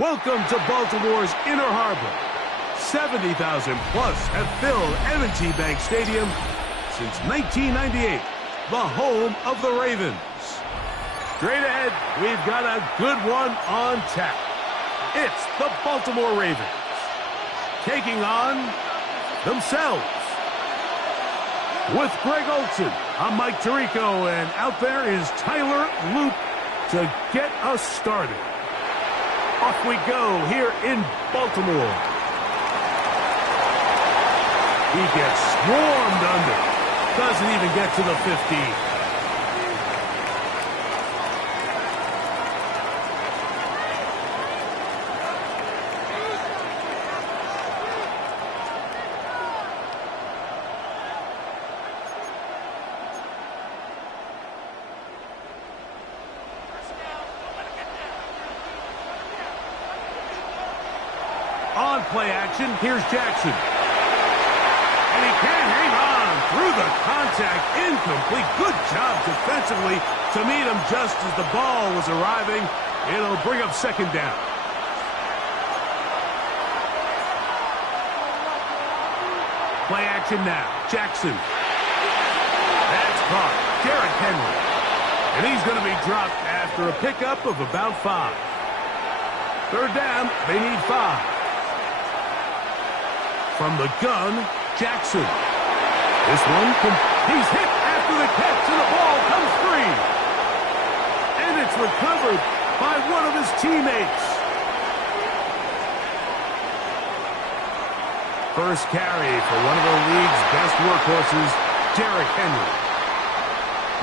Welcome to Baltimore's Inner Harbor. 70,000 plus have filled M&T Bank Stadium since 1998, the home of the Ravens. Straight ahead, we've got a good one on tap. It's the Baltimore Ravens taking on themselves. With Greg Olson, I'm Mike Tirico, and out there is Tyler Loop to get us started. Off we go here in Baltimore. He gets swarmed under. Doesn't even get to the 15. On play action, here's Jackson. And he can't hang on through the contact. Incomplete. Good job defensively to meet him just as the ball was arriving. It'll bring up second down. Play action now. Jackson. That's caught. Derrick Henry. And he's going to be dropped after a pickup of about 5. Third down, they need 5. From the gun, Jackson. This one, he's hit after the catch, and the ball comes free. And it's recovered by one of his teammates. First carry for one of the league's best workhorses, Derrick Henry.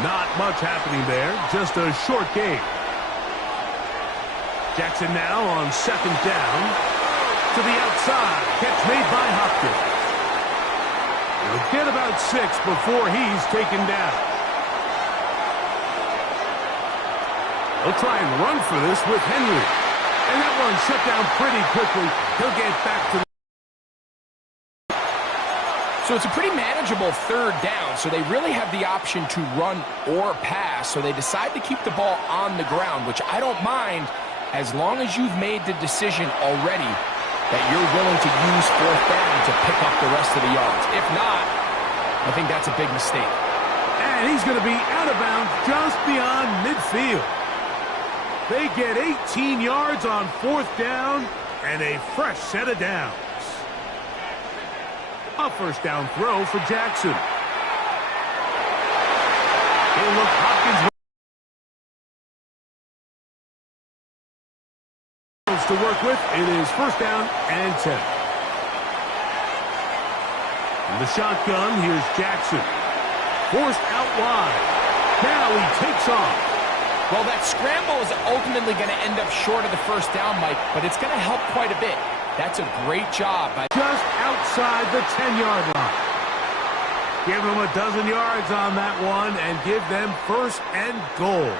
Not much happening there, just a short gain. Jackson now on second down. To the outside. Catch made by Hopkins. He'll get about 6 before he's taken down. He'll try and run for this with Henry. And that one shut down pretty quickly. He'll get back to the... So it's a pretty manageable third down, so they really have the option to run or pass, so they decide to keep the ball on the ground, which I don't mind as long as you've made the decision already that you're willing to use fourth down to pick up the rest of the yards. If not, I think that's a big mistake. And he's going to be out of bounds just beyond midfield. They get 18 yards on fourth down and a fresh set of downs. A first down throw for Jackson. He'll look Hopkins to work with. It is first down and 10. In the shotgun, here's Jackson. Forced out wide. Now he takes off. Well, that scramble is ultimately going to end up short of the first down, Mike, but it's going to help quite a bit. That's a great job. Just outside the 10-yard line. Give them a dozen yards on that one and give them first and goal.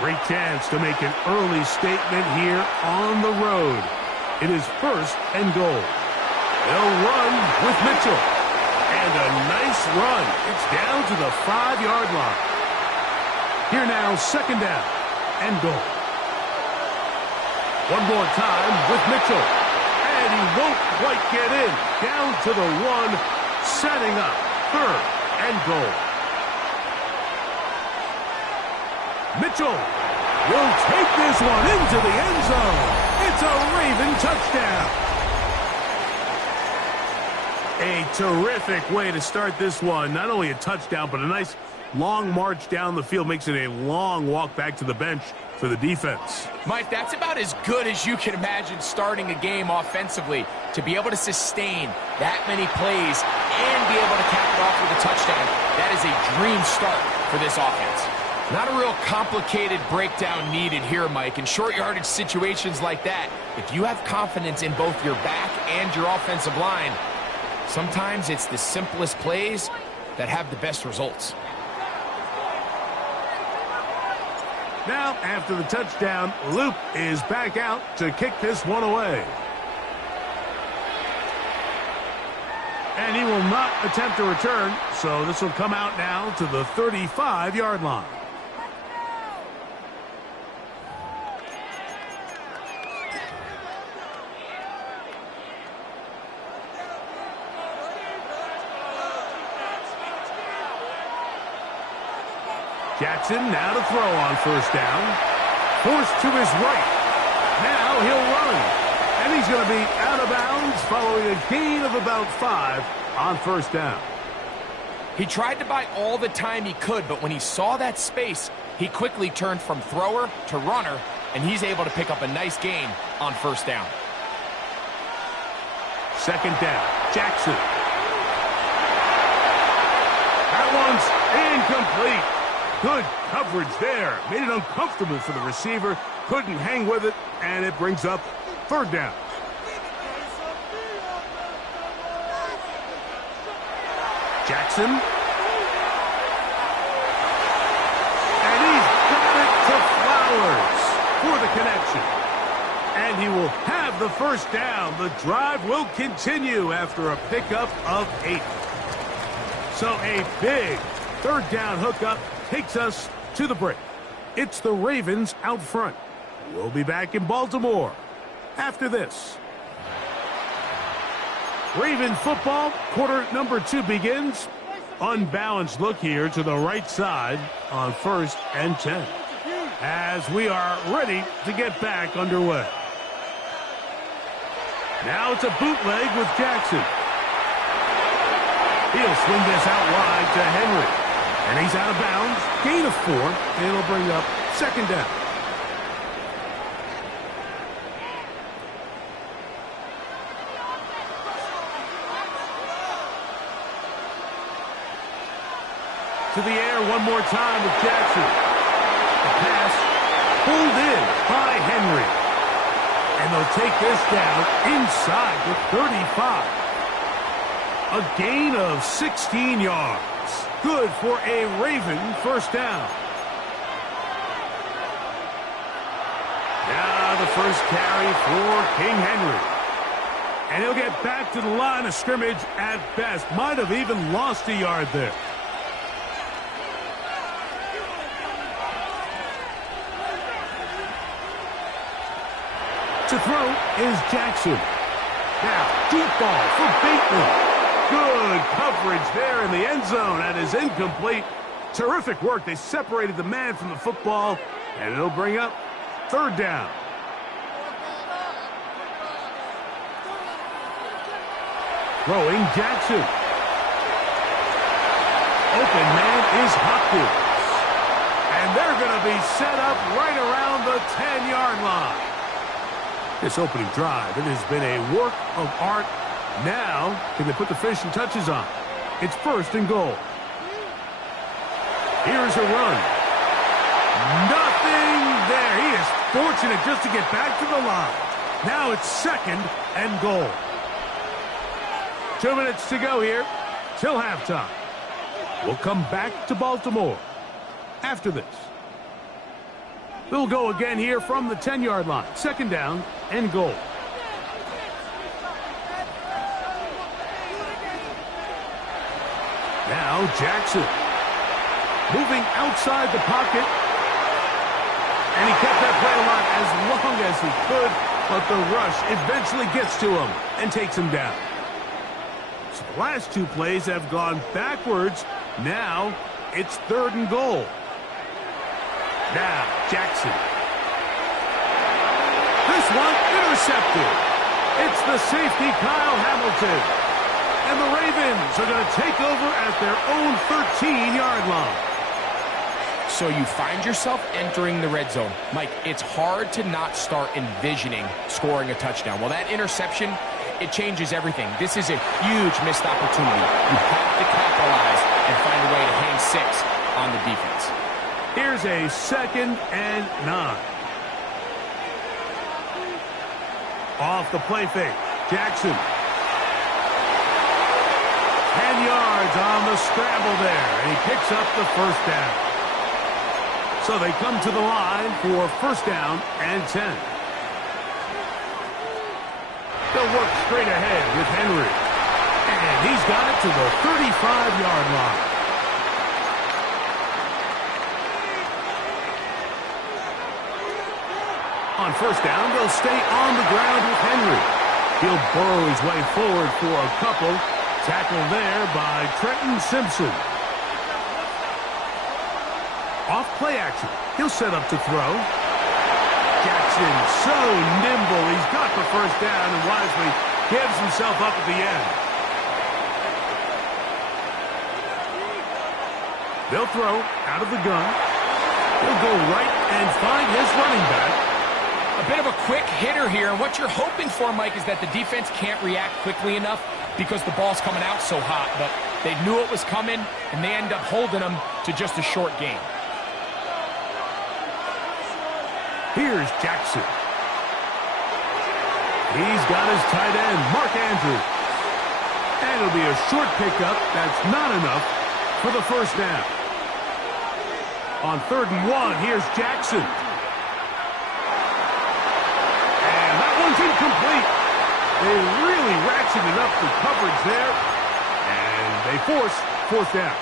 Great chance to make an early statement here on the road. It is first and goal. They'll run with Mitchell. And a nice run. It's down to the 5-yard line. Here now, second down and goal. One more time with Mitchell. And he won't quite get in. Down to the 1, setting up third and goal. Mitchell will take this one into the end zone. It's a Raven touchdown. A terrific way to start this one. Not only a touchdown, but a nice long march down the field. Makes it a long walk back to the bench for the defense. Mike, that's about as good as you can imagine starting a game offensively. To be able to sustain that many plays and be able to cap it off with a touchdown, that is a dream start for this offense. Not a real complicated breakdown needed here, Mike. In short yardage situations like that, if you have confidence in both your back and your offensive line, sometimes it's the simplest plays that have the best results. Now, after the touchdown, Luke is back out to kick this one away. And he will not attempt a return, so this will come out now to the 35-yard line. Jackson now to throw on first down. Forced to his right. Now he'll run. And he's going to be out of bounds following a gain of about 5 on first down. He tried to buy all the time he could, but when he saw that space, he quickly turned from thrower to runner, and he's able to pick up a nice gain on first down. Second down, Jackson. That one's incomplete. Good coverage there. Made it uncomfortable for the receiver. Couldn't hang with it, and it brings up third down. Jackson. And he's got it to Flowers for the connection. And he will have the first down. The drive will continue after a pickup of 8. So a big third down hookup takes us to the break. It's the Ravens out front. We'll be back in Baltimore after this. Raven football, quarter number 2 begins. Unbalanced look here to the right side on 1st and 10. As we are ready to get back underway. Now it's a bootleg with Jackson. He'll swing this out wide to Henry. And he's out of bounds. Gain of 4. And it'll bring up second down. To the air one more time with Jackson. The pass pulled in by Henry. And they'll take this down inside the 35. A gain of 16 yards. Good for a Raven first down. Now the first carry for King Henry. And he'll get back to the line of scrimmage at best. Might have even lost a yard there. To throw is Jackson. Now, deep ball for Bateman. Good coverage there in the end zone. That is incomplete. Terrific work. They separated the man from the football, and it'll bring up third down. Throwing Jackson. Open man is Hopkins. And they're going to be set up right around the 10-yard line. This opening drive, it has been a work of art. Now, can they put the finishing touches on? It's 1st and goal. Here's a run. Nothing there. He is fortunate just to get back to the line. Now it's 2nd and goal. 2 minutes to go here till halftime. We'll come back to Baltimore after this. We'll go again here from the 10-yard line. 2nd down and goal. Now Jackson. Moving outside the pocket. And he kept that play alive as long as he could. But the rush eventually gets to him and takes him down. So the last 2 plays have gone backwards. Now it's 3rd and goal. Now, Jackson. This one intercepted. It's the safety, Kyle Hamilton. And the Ravens are going to take over at their own 13-yard line. So you find yourself entering the red zone. Mike, it's hard to not start envisioning scoring a touchdown. Well, that interception, it changes everything. This is a huge missed opportunity. You have to capitalize and find a way to hang 6 on the defense. Here's a 2nd and 9. Off the play fake. Jackson. 10 yards on the scramble there. And he picks up the first down. So they come to the line for first down and 10. They'll work straight ahead with Henry. And he's got it to the 35-yard line. On first down, they'll stay on the ground with Henry. He'll burrow his way forward for a couple. Tackled there by Trenton Simpson. Off play action. He'll set up to throw. Jackson, so nimble. He's got the first down and wisely gives himself up at the end. They'll throw out of the gun. He'll go right and find his running back. A bit of a quick hitter here, and what you're hoping for, Mike, is that the defense can't react quickly enough because the ball's coming out so hot, but they knew it was coming, and they end up holding them to just a short gain. Here's Jackson. He's got his tight end, Mark Andrews. And it'll be a short pickup. That's not enough for the first down. On 3rd and 1, here's Jackson. And that one's incomplete. They really ratcheted up the coverage there. And they force 4th down.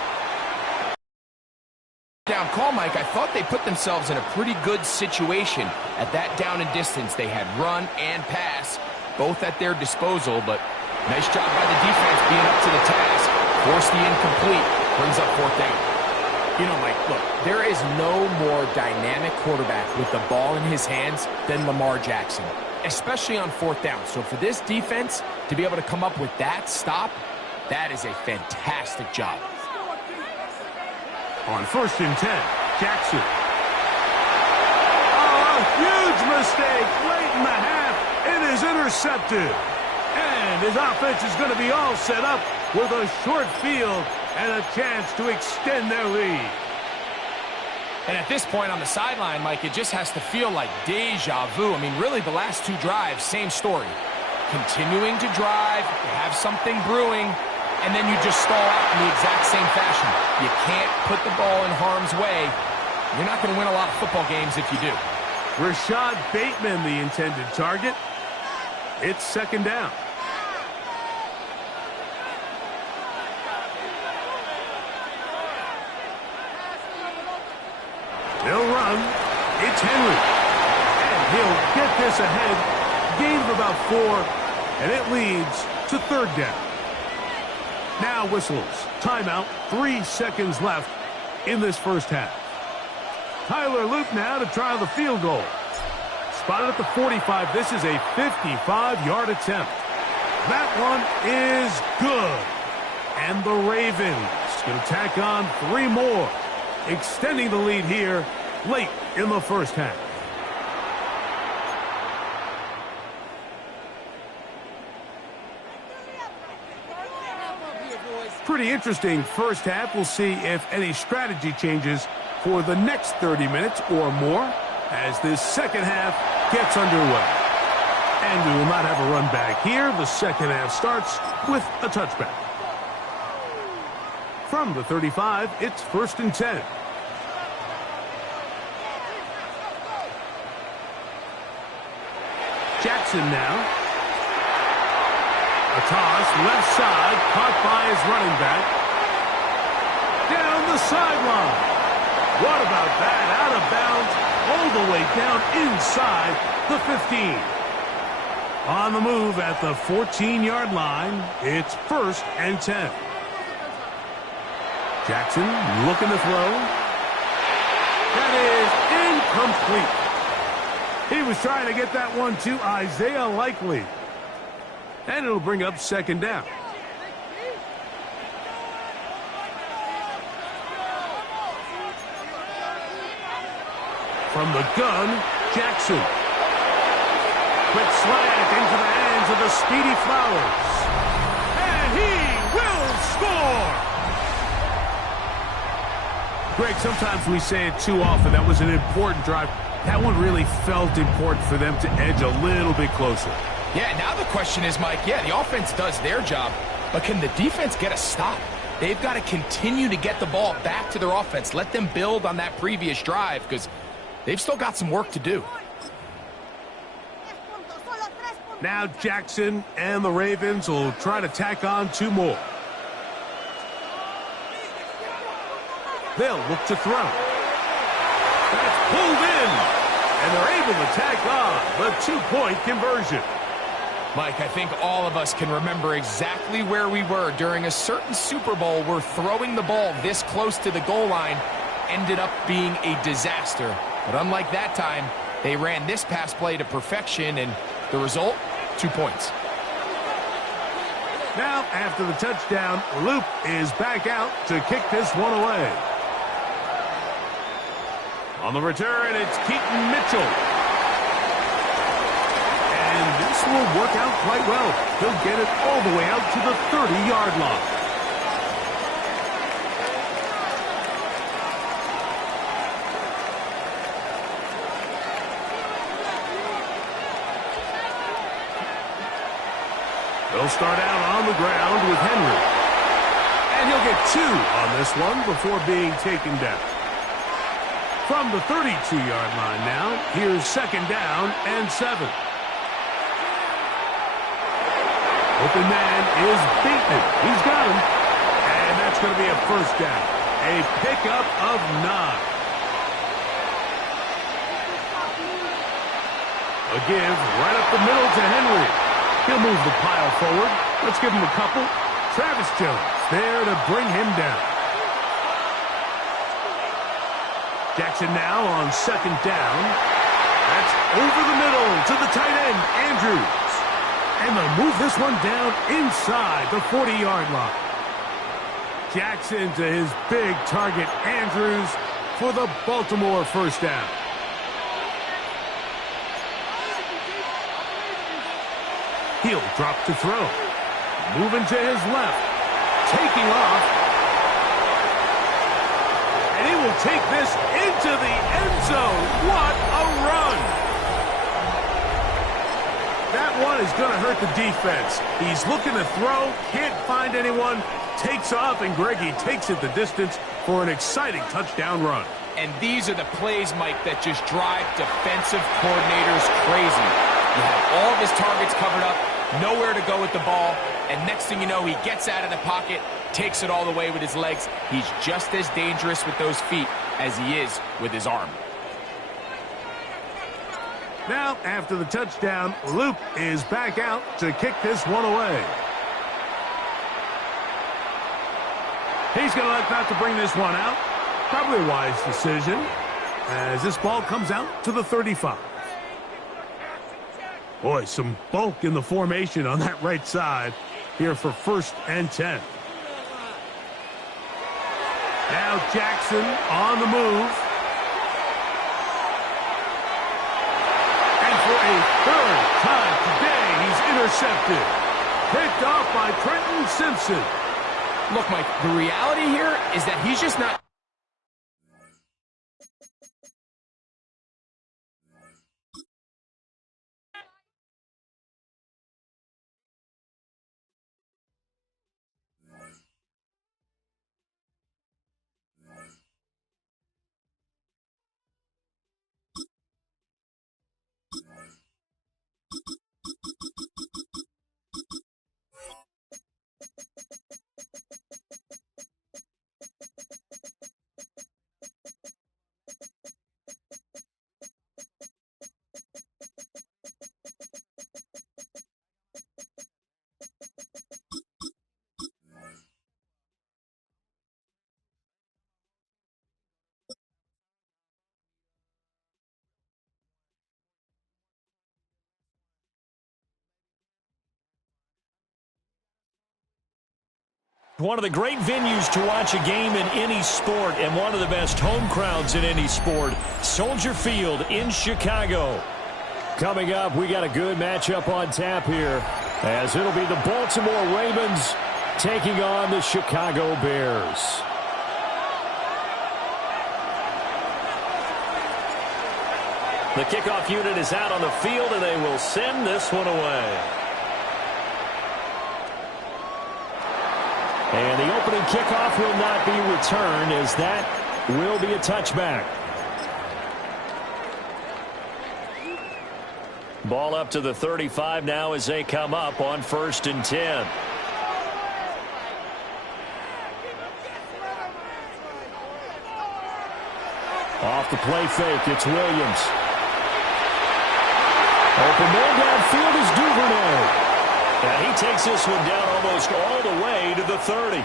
Down call, Mike. I thought they put themselves in a pretty good situation at that down and distance. They had run and pass both at their disposal, but nice job by the defense being up to the task. Force the incomplete, brings up 4th down. You know, Mike, look, there is no more dynamic quarterback with the ball in his hands than Lamar Jackson, especially on 4th down. So for this defense to be able to come up with that stop, that is a fantastic job. On 1st and 10, Jackson. Oh, a huge mistake late in the half. It is intercepted. And his offense is going to be all set up with a short field and a chance to extend their lead. And at this point on the sideline, Mike, it just has to feel like deja vu. I mean, really, the last 2 drives, same story. Continuing to drive, you have something brewing, and then you just stall out in the exact same fashion. You can't put the ball in harm's way. You're not going to win a lot of football games if you do. Rashad Bateman, the intended target. It's 2nd down. They'll run. It's Henry. And he'll get this ahead. Gain of about 4, and it leads to 3rd down. Now whistles. Timeout. 3 seconds left in this first half. Tyler Luke now to try the field goal. Spotted at the 45. This is a 55-yard attempt. That one is good. And the Ravens going to tack on 3 more, extending the lead here late in the first half. Pretty interesting first half. We'll see if any strategy changes for the next 30 minutes or more as this second half gets underway. And we will not have a run back here. The second half starts with a touchback. From the 35, it's 1st and 10. Jackson now. A toss, left side, caught by his running back. Down the sideline. What about that? Out of bounds, all the way down inside the 15. On the move at the 14-yard line, it's 1st and 10. Jackson looking to throw. That is incomplete. He was trying to get that one to Isaiah Likely. And it'll bring up 2nd down. From the gun, Jackson. Quick slant into the hands of the speedy Flowers. And he will score! Greg, sometimes we say it too often. That was an important drive. That one really felt important for them to edge a little bit closer. Yeah, now the question is, Mike, yeah, the offense does their job, but can the defense get a stop? They've got to continue to get the ball back to their offense. Let them build on that previous drive because they've still got some work to do. Now Jackson and the Ravens will try to tack on 2 more. They'll look to throw. That's pulled in, and they're able to tack on the 2-point conversion. Mike, I think all of us can remember exactly where we were during a certain Super Bowl where throwing the ball this close to the goal line ended up being a disaster. But unlike that time, they ran this pass play to perfection, and the result, 2 points. Now, after the touchdown, Loop is back out to kick this one away. On the return, it's Keaton Mitchell. And this will work out quite well. He'll get it all the way out to the 30-yard line. They'll start out on the ground with Henry. And he'll get 2 on this one before being taken down. From the 32-yard line now, here's 2nd down and 7. Open man is beaten. He's got him. And that's going to be a 1st down. A pickup of 9. A give right up the middle to Henry. He'll move the pile forward. Let's give him a couple. Travis Jones there to bring him down. Jackson now on 2nd down. That's over the middle to the tight end, Andrews. And they'll move this one down inside the 40-yard line. Jackson to his big target, Andrews, for the Baltimore 1st down. He'll drop to throw. Moving to his left. Taking off. And he will take this into the end zone. What a run. That one is going to hurt the defense. He's looking to throw. Can't find anyone. Takes off, and Greggy takes it the distance for an exciting touchdown run. And these are the plays, Mike, that just drive defensive coordinators crazy. You have all of his targets covered up, nowhere to go with the ball, and next thing you know, he gets out of the pocket, takes it all the way with his legs. He's just as dangerous with those feet as he is with his arm. Now, after the touchdown, Loop is back out to kick this one away. He's going to elect not to bring this one out. Probably a wise decision as this ball comes out to the 35. Boy, some bulk in the formation on that right side here for 1st and 10. Now Jackson on the move. And for a 3rd time today, he's intercepted. Picked off by Trenton Simpson. Look, Mike, the reality here is that he's just not... One of the great venues to watch a game in any sport and one of the best home crowds in any sport, Soldier Field in Chicago. Coming up, we got a good matchup on tap here as it'll be the Baltimore Ravens taking on the Chicago Bears. The kickoff unit is out on the field and they will send this one away. And the opening kickoff will not be returned as that will be a touchback. Ball up to the 35 now as they come up on 1st and 10. Off the play fake, it's Williams. Open man downfield is Duvernay. And he takes this one down almost all the way to the 30.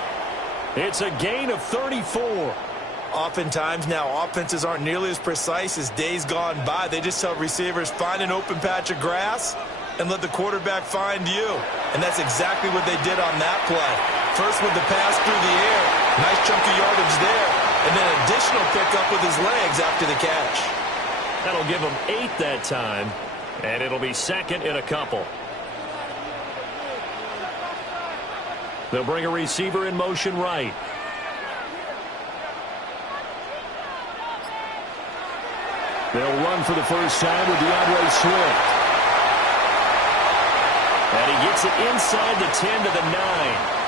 It's a gain of 34. Oftentimes now offenses aren't nearly as precise as days gone by. They just tell receivers, find an open patch of grass and let the quarterback find you. And that's exactly what they did on that play. First with the pass through the air. Nice chunk of yardage there. And then additional pickup with his legs after the catch. That'll give him 8 that time. And it'll be second and a couple. They'll bring a receiver in motion right. They'll run for the first time with DeAndre Swift. And he gets it inside the 10 to the 9.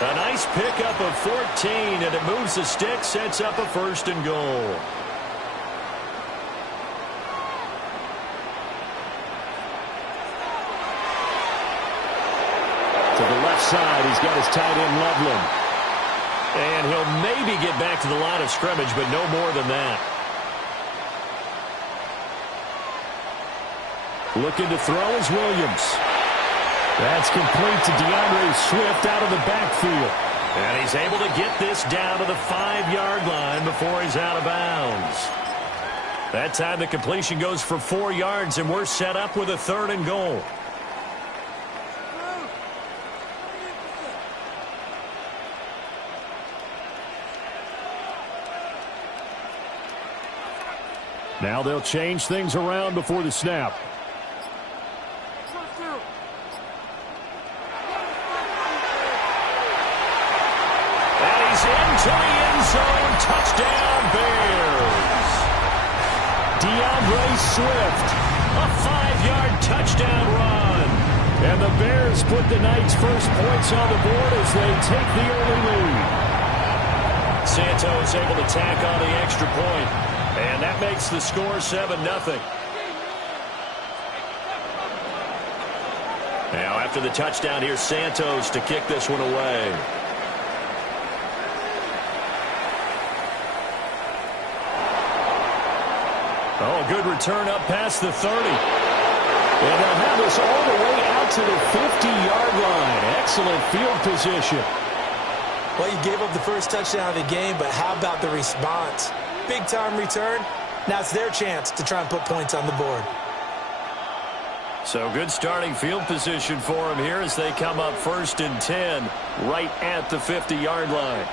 A nice pickup of 14, and it moves the stick, sets up a first and goal. To the left side, he's got his tight end, Loveland. And he'll maybe get back to the line of scrimmage, but no more than that. Looking to throw is Williams. That's complete to DeAndre Swift out of the backfield. And he's able to get this down to the 5-yard line before he's out of bounds. That time the completion goes for 4 yards, and we're set up with a 3rd and goal. Now they'll change things around before the snap. To the end zone, touchdown Bears. DeAndre Swift, a 5-yard touchdown run. And the Bears put the night's first points on the board as they take the early lead. Santos able to tack on the extra point, and that makes the score 7-0. Now after the touchdown, here's Santos to kick this one away. Oh, good return up past the 30. And they'll have this all the way out to the 50-yard line. Excellent field position. Well, you gave up the first touchdown of the game, but how about the response? Big-time return. Now it's their chance to try and put points on the board. So good starting field position for them here as they come up 1st and 10 right at the 50-yard line.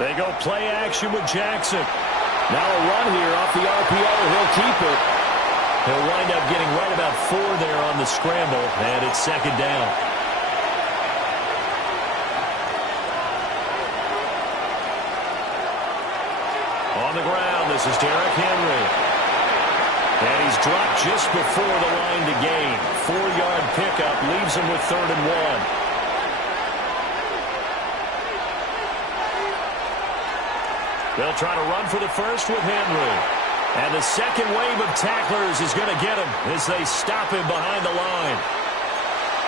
They go play action with Jackson. Now a run here off the RPO. He'll keep it. He'll wind up getting right about 4 there on the scramble, and it's 2nd down. On the ground, this is Derrick Henry. And he's dropped just before the line to gain. 4-yard pickup leaves him with 3rd and 1. They'll try to run for the first with Henry. And the second wave of tacklers is going to get him as they stop him behind the line.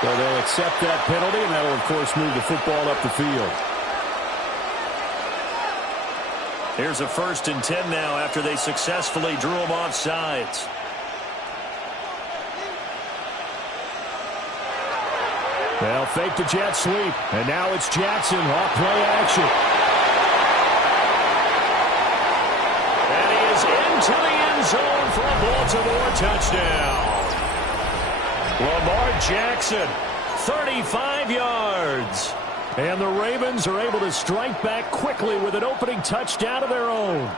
Well, they'll accept that penalty, and that'll, of course, move the football up the field. Here's a 1st and 10 now after they successfully drew him off sides. They'll fake the jet sweep, and now it's Jackson off play action. To the end zone for a Baltimore touchdown. Lamar Jackson, 35 yards. And the Ravens are able to strike back quickly with an opening touchdown of their own.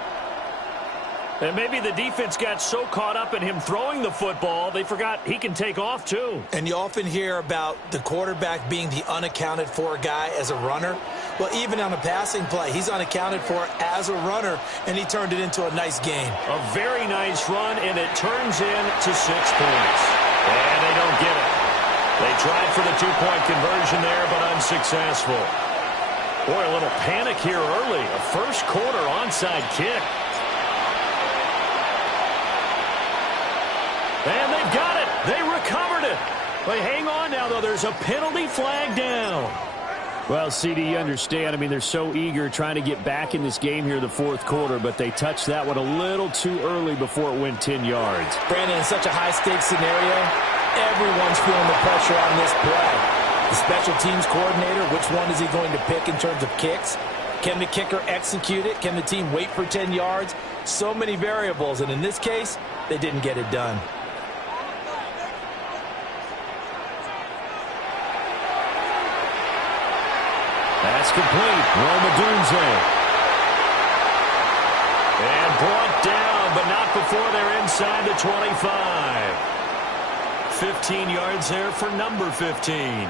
And maybe the defense got so caught up in him throwing the football, they forgot he can take off too. And you often hear about the quarterback being the unaccounted for guy as a runner. Well, even on a passing play, he's unaccounted for as a runner, and he turned it into a nice gain. A very nice run, and it turns into 6 points. And they don't get it. They tried for the 2-point conversion there, but unsuccessful. Boy, a little panic here early. A first-quarter onside kick. And they've got it. They recovered it. But hang on now, though. There's a penalty flag down. Well, CD, you understand. I mean, they're so eager trying to get back in this game here in the 4th quarter, but they touched that one a little too early before it went 10 yards. Brandon, in such a high-stakes scenario, everyone's feeling the pressure on this play. The special teams coordinator, which one is he going to pick in terms of kicks? Can the kicker execute it? Can the team wait for 10 yards? So many variables, and in this case, they didn't get it done. That's complete. Roma Dunze. And brought down, but not before they're inside the 25. 15 yards there for number 15.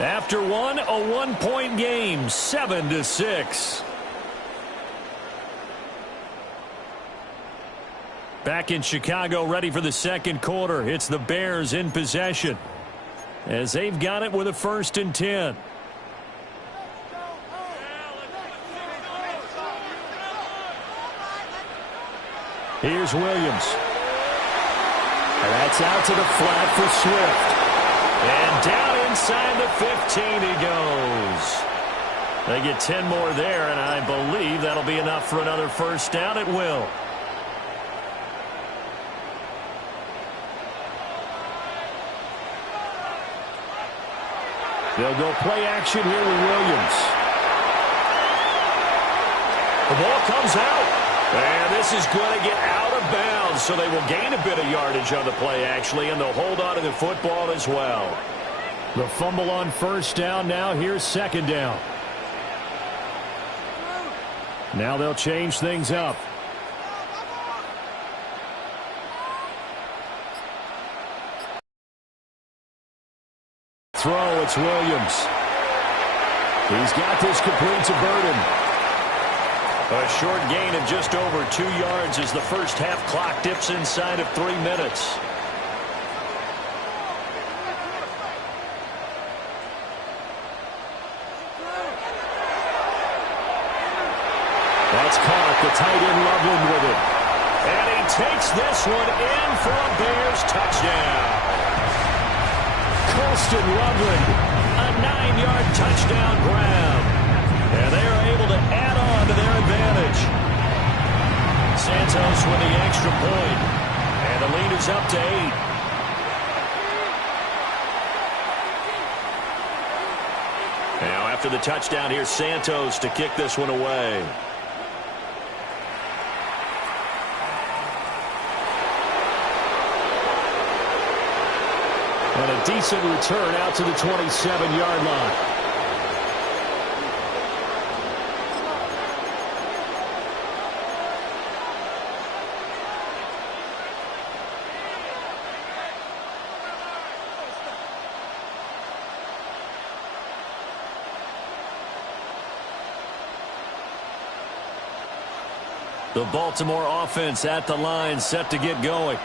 After one, a one-point game, 7-6. Back in Chicago, ready for the second quarter. It's the Bears in possession as they've got it with a 1st and 10. Here's Williams. And that's out to the flat for Swift. And down inside the 15 he goes. They get 10 more there, and I believe that'll be enough for another first down. It will. They'll go play action here with Williams. The ball comes out. And this is going to get out of bounds, so they will gain a bit of yardage on the play, actually, and they'll hold on to the football as well. The fumble on first down. Now here's second down. Now they'll change things up. Throw, it's Williams. He's got this complete to Burden. A short gain of just over 2 yards as the first half clock dips inside of 3 minutes. That's caught. The tight end Loveland with it. And he takes this one in for a Bears touchdown. Colston Loveland, a 9-yard touchdown grab. And they are able to add on to their advantage. Santos with the extra point. And the lead is up to 8. Now after the touchdown, here's Santos to kick this one away. And a decent return out to the 27-yard line. The Baltimore offense at the line, set to get going.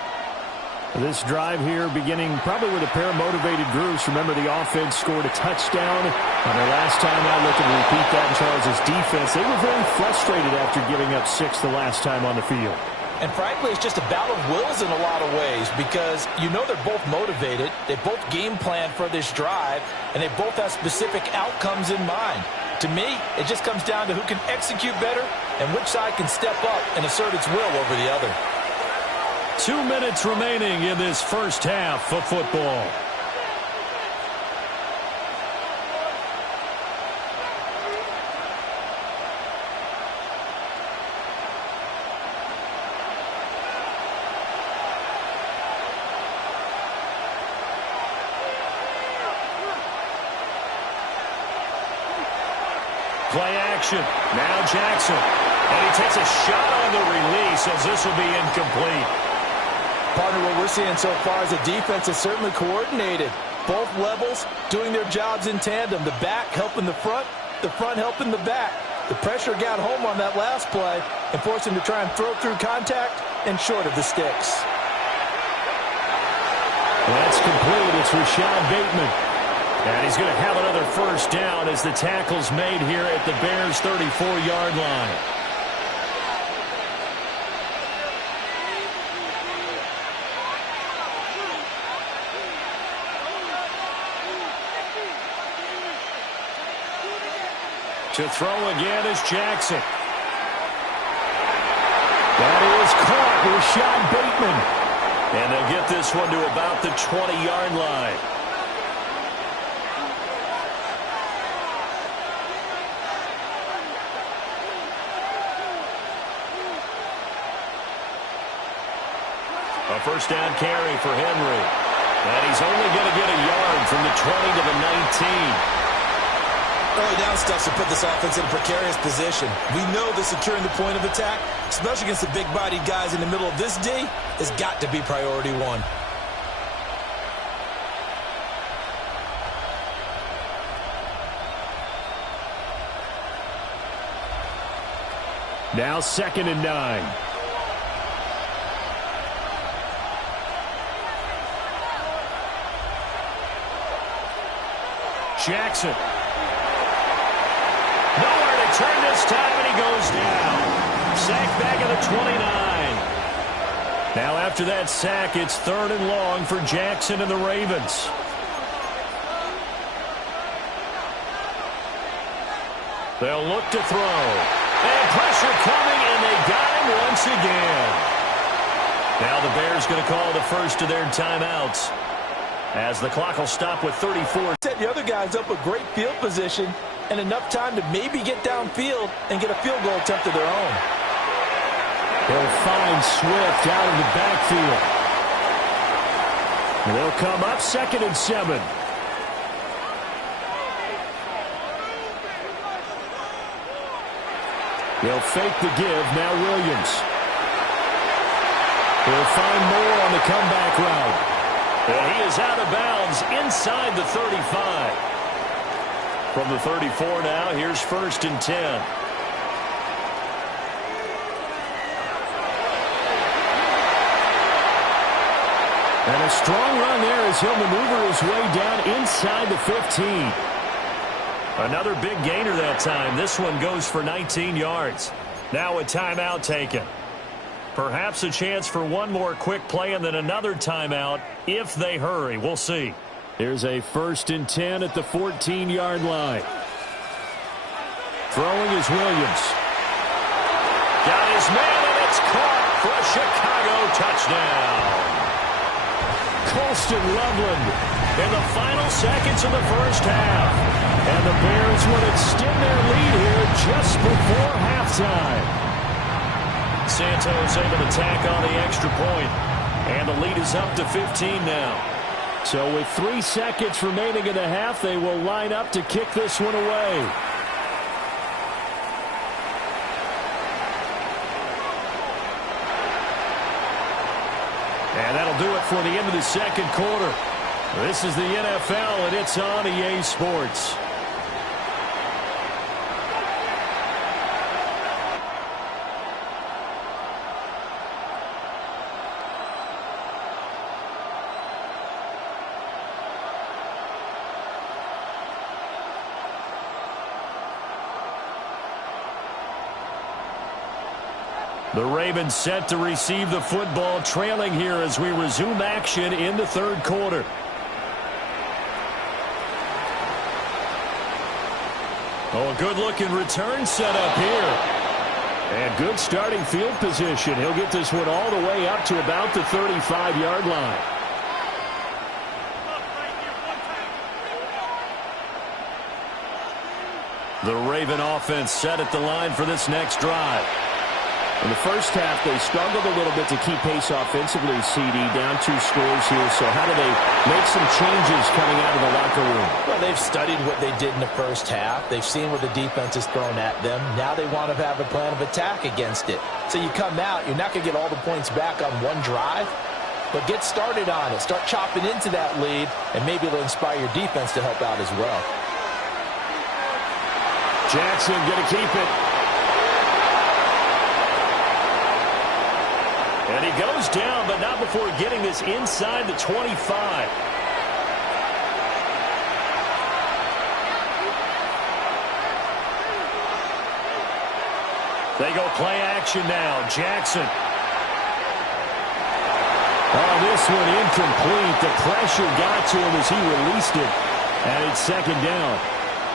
This drive here beginning probably with a pair of motivated groups. Remember, the offense scored a touchdown on their last time out. Looking to repeat that in Charles' defense. They were very frustrated after giving up 6 the last time on the field. And frankly, it's just a battle of wills in a lot of ways because you know they're both motivated. They both game plan for this drive, and they both have specific outcomes in mind. To me, it just comes down to who can execute better and which side can step up and assert its will over the other. 2 minutes remaining in this first half of football. Play action. Now Jackson. And he takes a shot on the release as this will be incomplete. Partner, what we're seeing so far is the defense is certainly coordinated. Both levels doing their jobs in tandem. The back helping the front helping the back. The pressure got home on that last play and forced him to try and throw through contact and short of the sticks. That's complete. It's Rashad Bateman. And he's going to have another first down as the tackle's made here at the Bears' 34-yard line. To throw again is Jackson. shot, Bateman. And they'll get this one to about the 20-yard line. A first down carry for Henry. And he's only going to get a yard from the 20 to the 19. Early down stuff to put this offense in a precarious position. We know that securing the point of attack, especially against the big-bodied guys in the middle of this D, has got to be priority one. Now 2nd and 9. Jackson. Nowhere to turn this time, and he goes down. Sacked back at the 29. Now after that sack, it's 3rd and long for Jackson and the Ravens. They'll look to throw. And pressure coming, and they got him once again. Now the Bears going to call the first of their timeouts, as the clock will stop with 34. Set the other guys up with great field position and enough time to maybe get downfield and get a field goal attempt of their own. They'll find Swift out of the backfield. And they'll come up 2nd and 7. They'll fake the give. Now Williams. They'll find Moore on the comeback route. And he is out of bounds inside the 35. From the 34 now, here's 1st and 10. And a strong run there as he'll maneuver his way down inside the 15. Another big gainer that time. This one goes for 19 yards. Now a timeout taken. Perhaps a chance for one more quick play and then another timeout if they hurry. We'll see. Here's a 1st and 10 at the 14-yard line. Throwing is Williams. Got his man, and it's caught for a Chicago touchdown. Colston Loveland in the final seconds of the first half. And the Bears would extend their lead here just before halftime. Santos able to tack on the extra point. And the lead is up to 15 now. So with 3 seconds remaining in the half, they will line up to kick this one away. And that'll do it for the end of the second quarter. This is the NFL, and it's on EA Sports. The Ravens set to receive the football, trailing here as we resume action in the third quarter. Oh, a good-looking return set up here. And good starting field position. He'll get this one all the way up to about the 35-yard line. The Raven offense set at the line for this next drive. In the first half, they struggled a little bit to keep pace offensively, CD, down 2 scores here. So how do they make some changes coming out of the locker room? Well, they've studied what they did in the first half. They've seen what the defense has thrown at them. Now they want to have a plan of attack against it. So you come out, you're not going to get all the points back on one drive, but get started on it. Start chopping into that lead, and maybe it'll inspire your defense to help out as well. Jackson going to keep it. And he goes down, but not before getting this inside the 25. They go play action now. Jackson. Oh, this one incomplete. The pressure got to him as he released it. And it's 2nd down.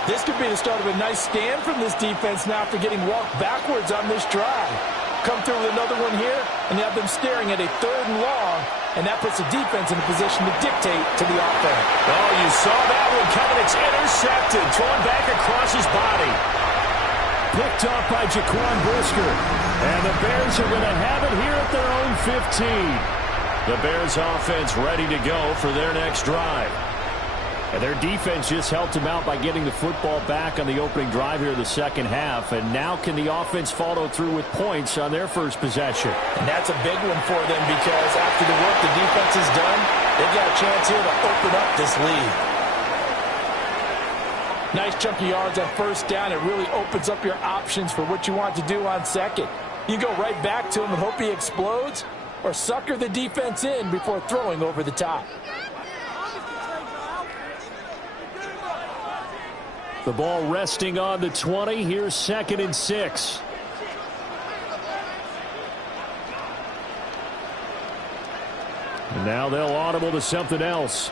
This could be the start of a nice stand from this defense now after getting walked backwards on this drive. come through with another one here, and you have them staring at a 3rd and long, and that puts the defense in a position to dictate to the offense. Oh, you saw that one coming. It's intercepted, thrown back across his body. Picked off by Jaquan Brisker. And the Bears are going to have it here at their own 15. The Bears offense ready to go for their next drive. And their defense just helped them out by getting the football back on the opening drive here in the second half. And now can the offense follow through with points on their first possession? And that's a big one for them because after the work the defense has done, they've got a chance here to open up this lead. Nice chunky yards on first down. It really opens up your options for what you want to do on second. You go right back to him and hope he explodes, or sucker the defense in before throwing over the top. The ball resting on the 20. Here's 2nd and 6. And now they'll audible to something else.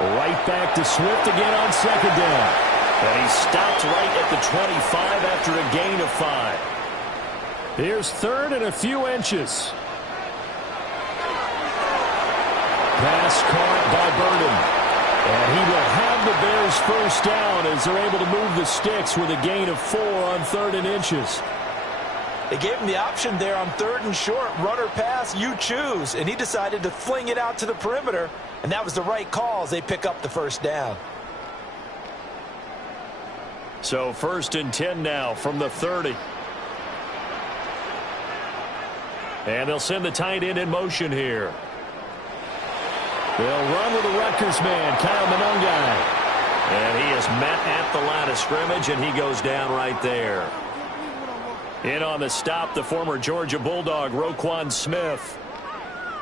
Right back to Swift again on 2nd down. And he stopped right at the 25 after a gain of 5. Here's 3rd and a few inches. Pass caught by Burden. And he will have the Bears first down as they're able to move the sticks with a gain of 4 on 3rd and inches. They gave him the option there on 3rd and short. Run or pass, you choose. And he decided to fling it out to the perimeter. And that was the right call as they pick up the first down. So 1st and 10 now from the 30. And they'll send the tight end in motion here. They'll run with the Rutgers man, Kyle Monongai. And he is met at the line of scrimmage, and he goes down right there. In on the stop, the former Georgia Bulldog, Roquan Smith.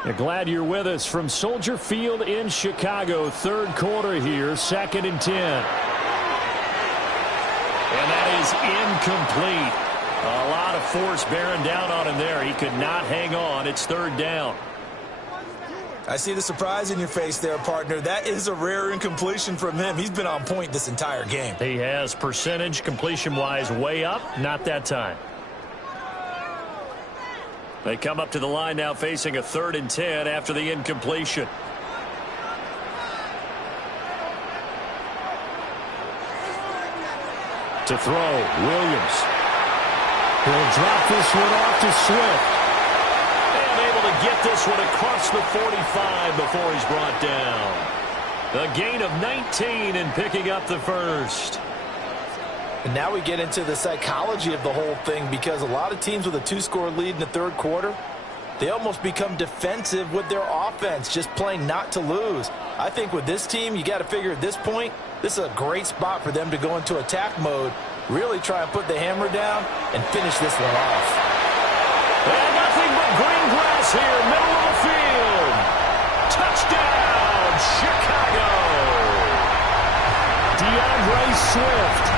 And glad you're with us from Soldier Field in Chicago. 3rd quarter here, 2nd and 10. And that is incomplete. A lot of force bearing down on him there. He could not hang on. It's 3rd down. I see the surprise in your face there, partner. That is a rare incompletion from him. He's been on point this entire game. He has percentage completion-wise way up. Not that time. They come up to the line now facing a 3rd and 10 after the incompletion. To throw, Williams. He'll drop this one off to Swift. And able to get this one across the 45 before he's brought down. The gain of 19 and picking up the first. And now we get into the psychology of the whole thing because a lot of teams with a 2-score lead in the 3rd quarter, they almost become defensive with their offense, just playing not to lose. I think with this team, you got to figure at this point, this is a great spot for them to go into attack mode, really try and put the hammer down and finish this one off. And nothing but green grass here, middle of the field. Touchdown, Chicago. DeAndre Swift.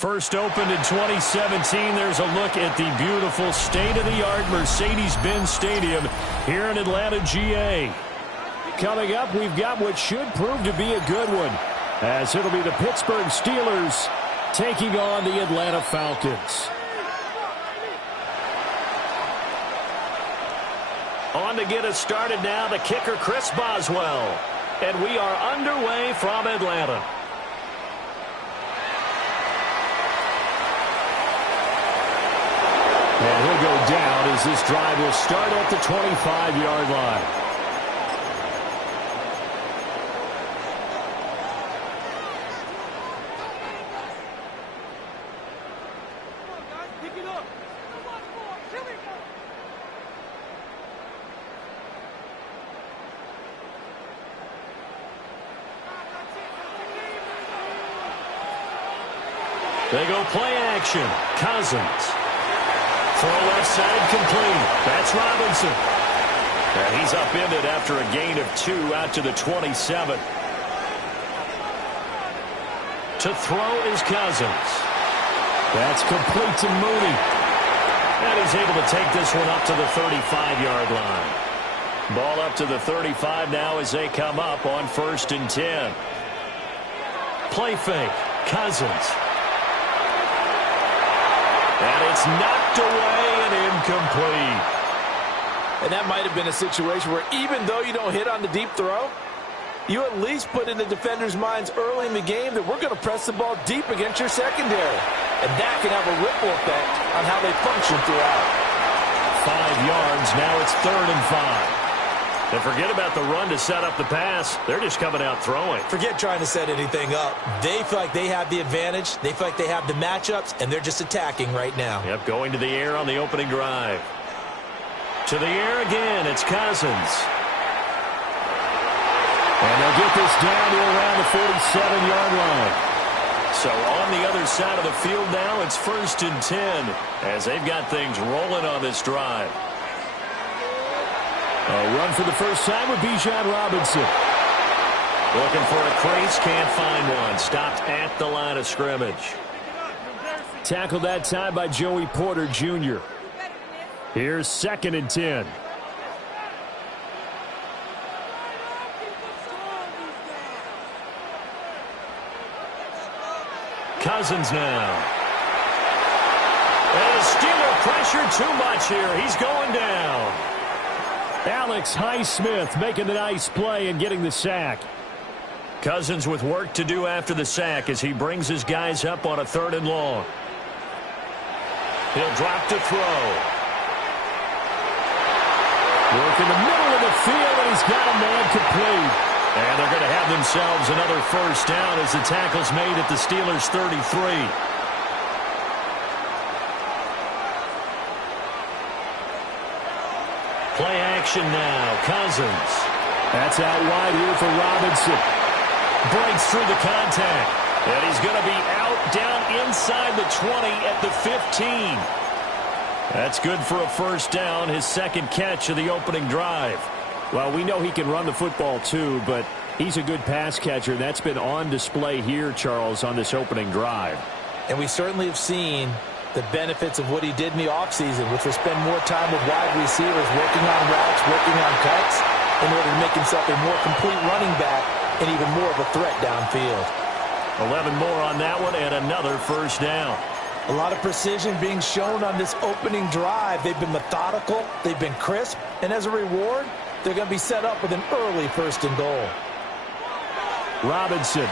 First opened in 2017. There's a look at the beautiful state-of-the-art Mercedes-Benz Stadium here in Atlanta, GA. Coming up, we've got what should prove to be a good one, as it'll be the Pittsburgh Steelers taking on the Atlanta Falcons. On to get us started now, the kicker, Chris Boswell. And we are underway from Atlanta. And he'll go down as this drive will start at the 25-yard line. They go play action. Cousins. Throw left side complete. That's Robinson. And he's upended after a gain of 2 out to the 27. To throw is Cousins. That's complete to Mooney. And he's able to take this one up to the 35-yard line. Ball up to the 35 now as they come up on 1st and 10. Play fake. Cousins. And it's knocked away and incomplete. And that might have been a situation where even though you don't hit on the deep throw, you at least put in the defender's minds early in the game that we're going to press the ball deep against your secondary. And that can have a ripple effect on how they function throughout. 5 yards. Now it's 3rd and 5. And forget about the run to set up the pass. They're just coming out throwing. Forget trying to set anything up. They feel like they have the advantage. They feel like they have the matchups, and they're just attacking right now. Yep, going to the air on the opening drive. To the air again. It's Cousins. And they'll get this down to around the 47-yard line. So on the other side of the field now, it's 1st and 10 as they've got things rolling on this drive. A run for the first time with Bijan Robinson. Looking for a crease, can't find one. Stopped at the line of scrimmage. Tackled that time by Joey Porter Jr. Here's 2nd and 10. Cousins now. And the Steeler pressure too much here. He's going down. Alex Highsmith making the nice play and getting the sack. Cousins with work to do after the sack as he brings his guys up on a 3rd and long. He'll drop to throw. Work in the middle of the field, and he's got a man complete. And they're going to have themselves another 1st down as the tackle's made at the Steelers' 33. Play action now. Cousins. That's out wide here for Robinson. Breaks through the contact. And he's going to be out down inside the 20 at the 15. That's good for a 1st down, his 2nd catch of the opening drive. Well, we know he can run the football too, but he's a good pass catcher. That's been on display here, Charles, on this opening drive. And we certainly have seen the benefits of what he did in the offseason, which was spend more time with wide receivers, working on routes, working on cuts, in order to make himself a more complete running back and even more of a threat downfield. 11 more on that one and another 1st down. A lot of precision being shown on this opening drive. They've been methodical, they've been crisp, and as a reward, they're going to be set up with an early 1st and goal. Robinson,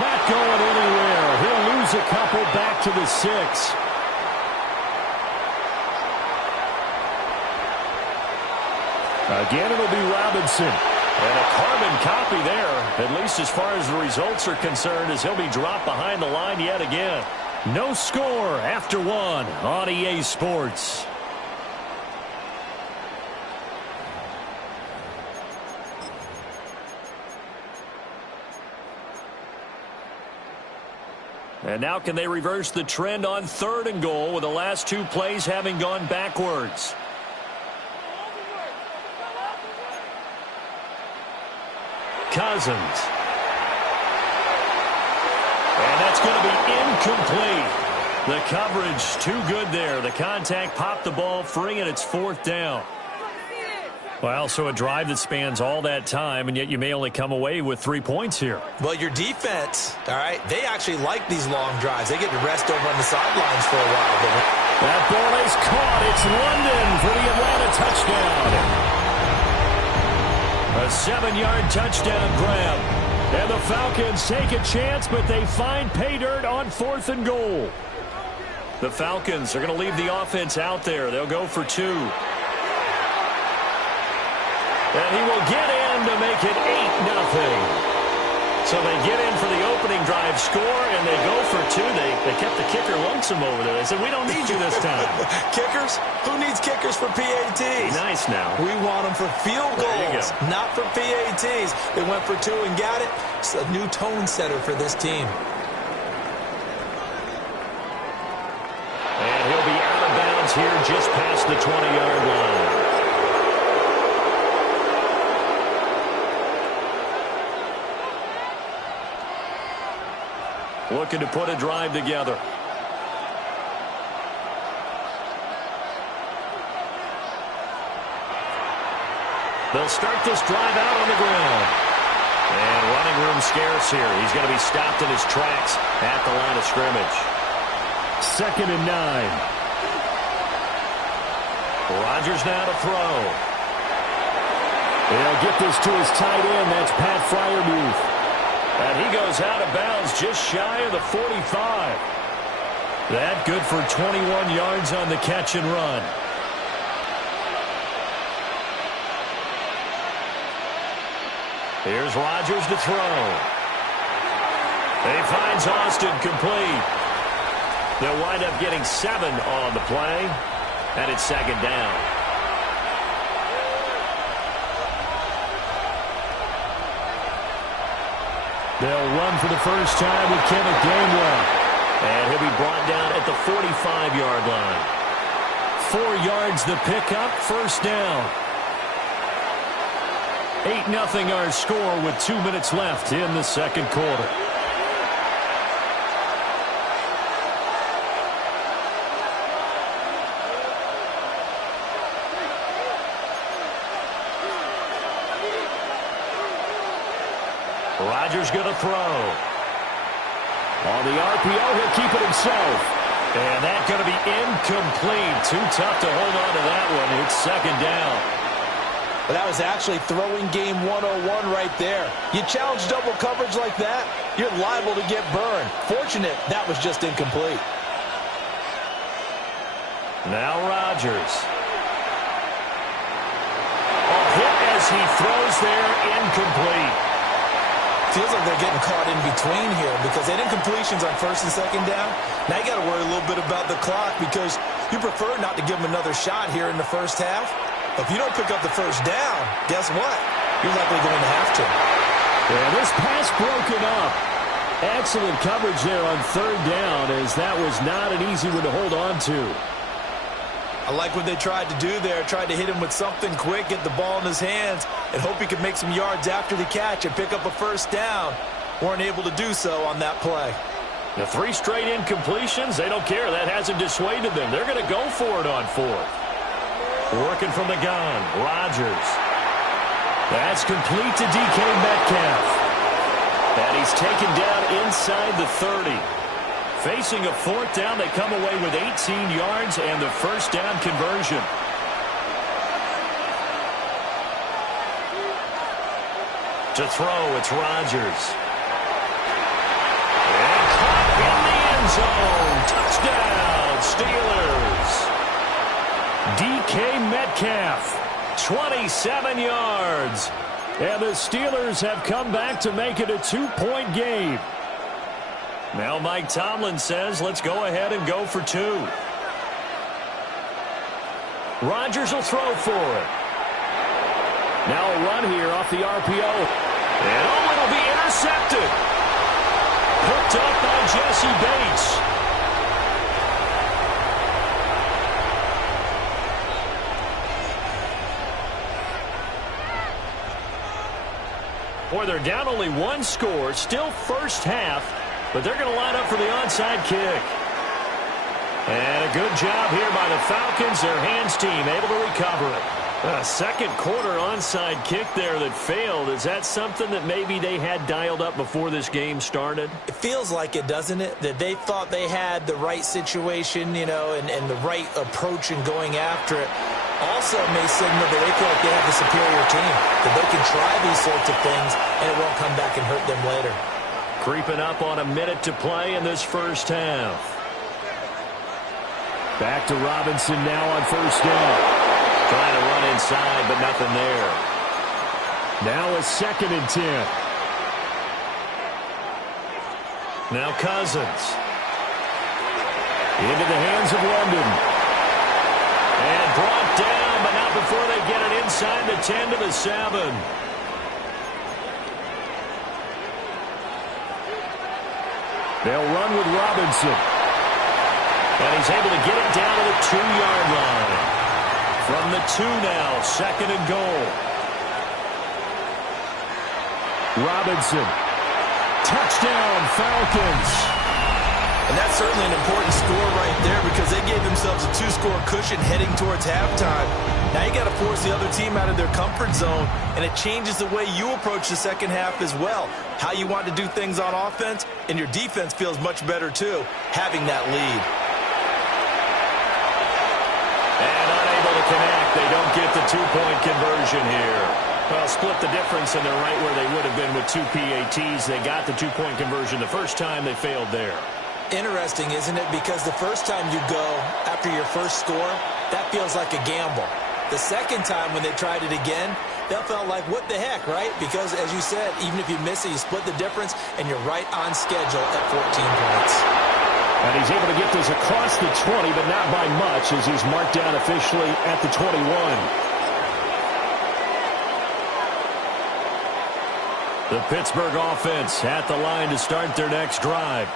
not going anywhere. He'll lose a couple back to the 6. Again, it'll be Robinson. And a carbon copy there, at least as far as the results are concerned, as he'll be dropped behind the line yet again. No score after 1 on EA Sports. And now can they reverse the trend on 3rd and goal with the last 2 plays having gone backwards? Cousins. And that's going to be incomplete. The coverage too good there. The contact popped the ball free, and it's 4th down. Well, so a drive that spans all that time, and yet you may only come away with 3 points here. Well, your defense, all right, they actually like these long drives. They get to rest over on the sidelines for a while. But that ball is caught. It's London for the Atlanta touchdown. A 7-yard touchdown grab. And the Falcons take a chance, but they find pay dirt on 4th and goal. The Falcons are going to leave the offense out there. They'll go for 2. And he will get in to make it 8-0. So they get in for the opening drive score, and they go for 2. They kept the kicker lonesome over there. They said, we don't need you this time. Kickers? Who needs kickers for PATs? Nice now. We want them for field goals, not for PATs. They went for 2 and got it. It's a new tone setter for this team. And he'll be out of bounds here just past the 20-yard line. Looking to put a drive together. They'll start this drive out on the ground. And running room scarce here. He's going to be stopped in his tracks at the line of scrimmage. 2nd and 9. Rodgers now to throw. They'll get this to his tight end. That's Pat Freiermuth. And he goes out of bounds just shy of the 45. That good for 21 yards on the catch and run. Here's Rodgers to throw. He finds Austin complete. They'll wind up getting 7 on the play, and it's 2nd down. They'll run for the first time with Kenneth Gainwell. And he'll be brought down at the 45-yard line. 4 yards the pickup, 1st down. 8-0 our score with 2 minutes left in the 2nd quarter. Rodgers going to throw. On the RPO, he'll keep it himself. And that's going to be incomplete. Too tough to hold on to that one. It's 2nd down. But that was actually throwing game 101 right there. You challenge double coverage like that, you're liable to get burned. Fortunate that was just incomplete. Now Rodgers. A hit as he throws there, incomplete. Feels like they're getting caught in between here because they did incompletions on 1st and 2nd down. Now you got to worry a little bit about the clock because you prefer not to give them another shot here in the 1st half. If you don't pick up the 1st down, guess what? You're likely going to have to. Yeah, this pass broken up. Excellent coverage there on 3rd down as that was not an easy one to hold on to. I like what they tried to do there. Tried to hit him with something quick, get the ball in his hands, and hope he could make some yards after the catch and pick up a 1st down. Weren't able to do so on that play. The 3 straight incompletions, they don't care. That hasn't dissuaded them. They're going to go for it on 4th. Working from the gun, Rodgers. That's complete to DK Metcalf. And he's taken down inside the 30. Facing a 4th down, they come away with 18 yards and the 1st down conversion. To throw, it's Rodgers. And caught in the end zone. Touchdown, Steelers. DK Metcalf, 27 yards. And the Steelers have come back to make it a 2-point game. Now Mike Tomlin says, let's go ahead and go for 2. Rodgers will throw for it. Now a run here off the RPO. And oh, it'll be intercepted. Hooked up by Jesse Bates. Boy, they're down only 1 score. Still 1st half. but they're going to line up for the onside kick. And a good job here by the Falcons. Their hands team able to recover it. A second quarter onside kick there that failed. Is that something that maybe they had dialed up before this game started? It feels like it, doesn't it? That they thought they had the right situation, and the right approach in going after it. Also may signal that they feel like they have the superior team, that they can try these sorts of things and it won't come back and hurt them later. Creeping up on a minute to play in this first half. Back to Robinson now on first down. Trying to run inside, but nothing there. Now a 2nd and 10. Now Cousins. Into the hands of London. And brought down, but not before they get it inside the 10 to the 7. They'll run with Robinson. And he's able to get it down to the 2-yard line. From the 2 now, 2nd and goal. Robinson. Touchdown, Falcons. And that's certainly an important score right there because they gave themselves a 2-score cushion heading towards halftime. Now you got to force the other team out of their comfort zone, and it changes the way you approach the second half as well. How you want to do things on offense, and your defense feels much better too, having that lead. And unable to connect. They don't get the 2-point conversion here. Well, split the difference, and they're right where they would have been with 2 PATs. They got the 2-point conversion the first time. They failed there. Interesting, isn't it? Because the first time you go after your first score, that feels like a gamble. The second time when they tried it again, that felt like, what the heck, right? Because, as you said, even if you miss it, you split the difference, and you're right on schedule at 14 points. And he's able to get this across the 20, but not by much, as he's marked down officially at the 21. The Pittsburgh offense at the line to start their next drive.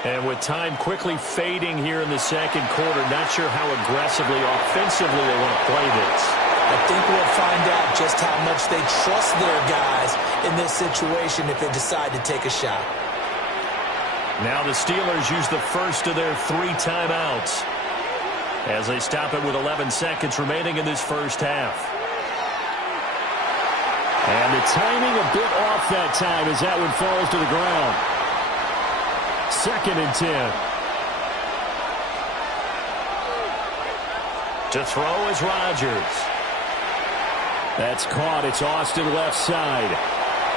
And with time quickly fading here in the second quarter, not sure how aggressively, offensively they want to play this. I think we'll find out just how much they trust their guys in this situation if they decide to take a shot. Now the Steelers use the first of their 3 timeouts as they stop it with 11 seconds remaining in this first half. And the timing a bit off that time as that one falls to the ground. 2nd and 10. To throw is Rodgers. That's caught. It's Austin left side.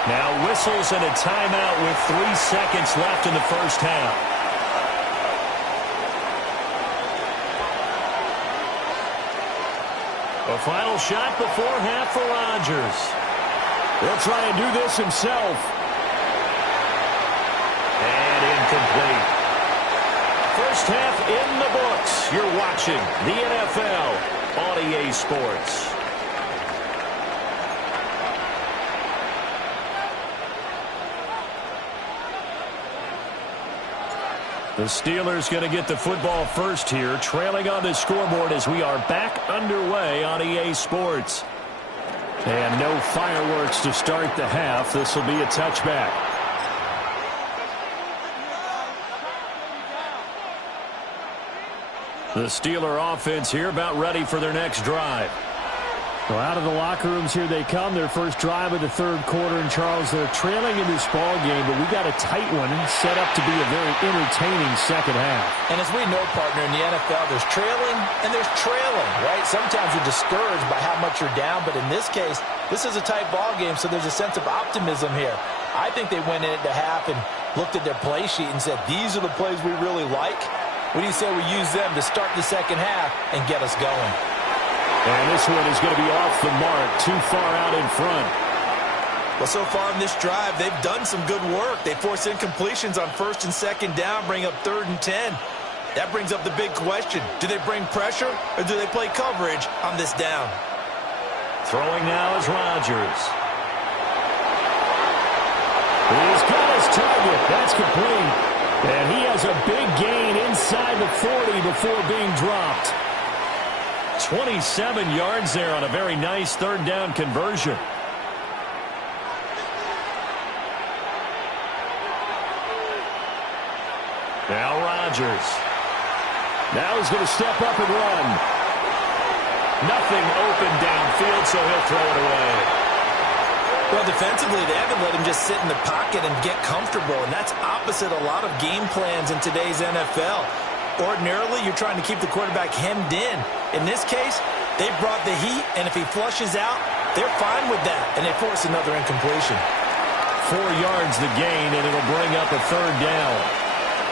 Now whistles and a timeout with 3 seconds left in the first half. A final shot before half for Rodgers. He'll try and do this himself. And incomplete. First half in the books. You're watching the NFL on EA Sports. The Steelers going to get the football first here, trailing on the scoreboard as we are back underway on EA Sports. And no fireworks to start the half. This will be a touchback. The Steeler offense here about ready for their next drive. Well, out of the locker rooms here they come. Their first drive of the third quarter. And, Charles, they're trailing in this ball game, but we got a tight one set up to be a very entertaining second half. And as we know, partner, in the NFL, there's trailing and there's trailing, right? Sometimes you're discouraged by how much you're down, but in this case, this is a tight ball game, so there's a sense of optimism here. I think they went into half and looked at their play sheet and said, these are the plays we really like. What do you say we use them to start the second half and get us going? And this one is going to be off the mark, too far out in front. Well, so far in this drive, they've done some good work. They force incompletions on 1st and 2nd down, bring up 3rd and 10. That brings up the big question. Do they bring pressure or do they play coverage on this down? Throwing now is Rodgers. He's got his target. That's complete. And he has a big gain inside the 40 before being dropped. 27 yards there on a very nice 3rd down conversion. Rodgers. Now he's going to step up and run. Nothing open downfield, so he'll throw it away. Well, defensively, they haven't let him just sit in the pocket and get comfortable, and that's opposite a lot of game plans in today's NFL. Ordinarily, you're trying to keep the quarterback hemmed in. In this case, they brought the heat, and if he flushes out, they're fine with that, and they force another incompletion. 4 yards the gain, and it'll bring up a third down.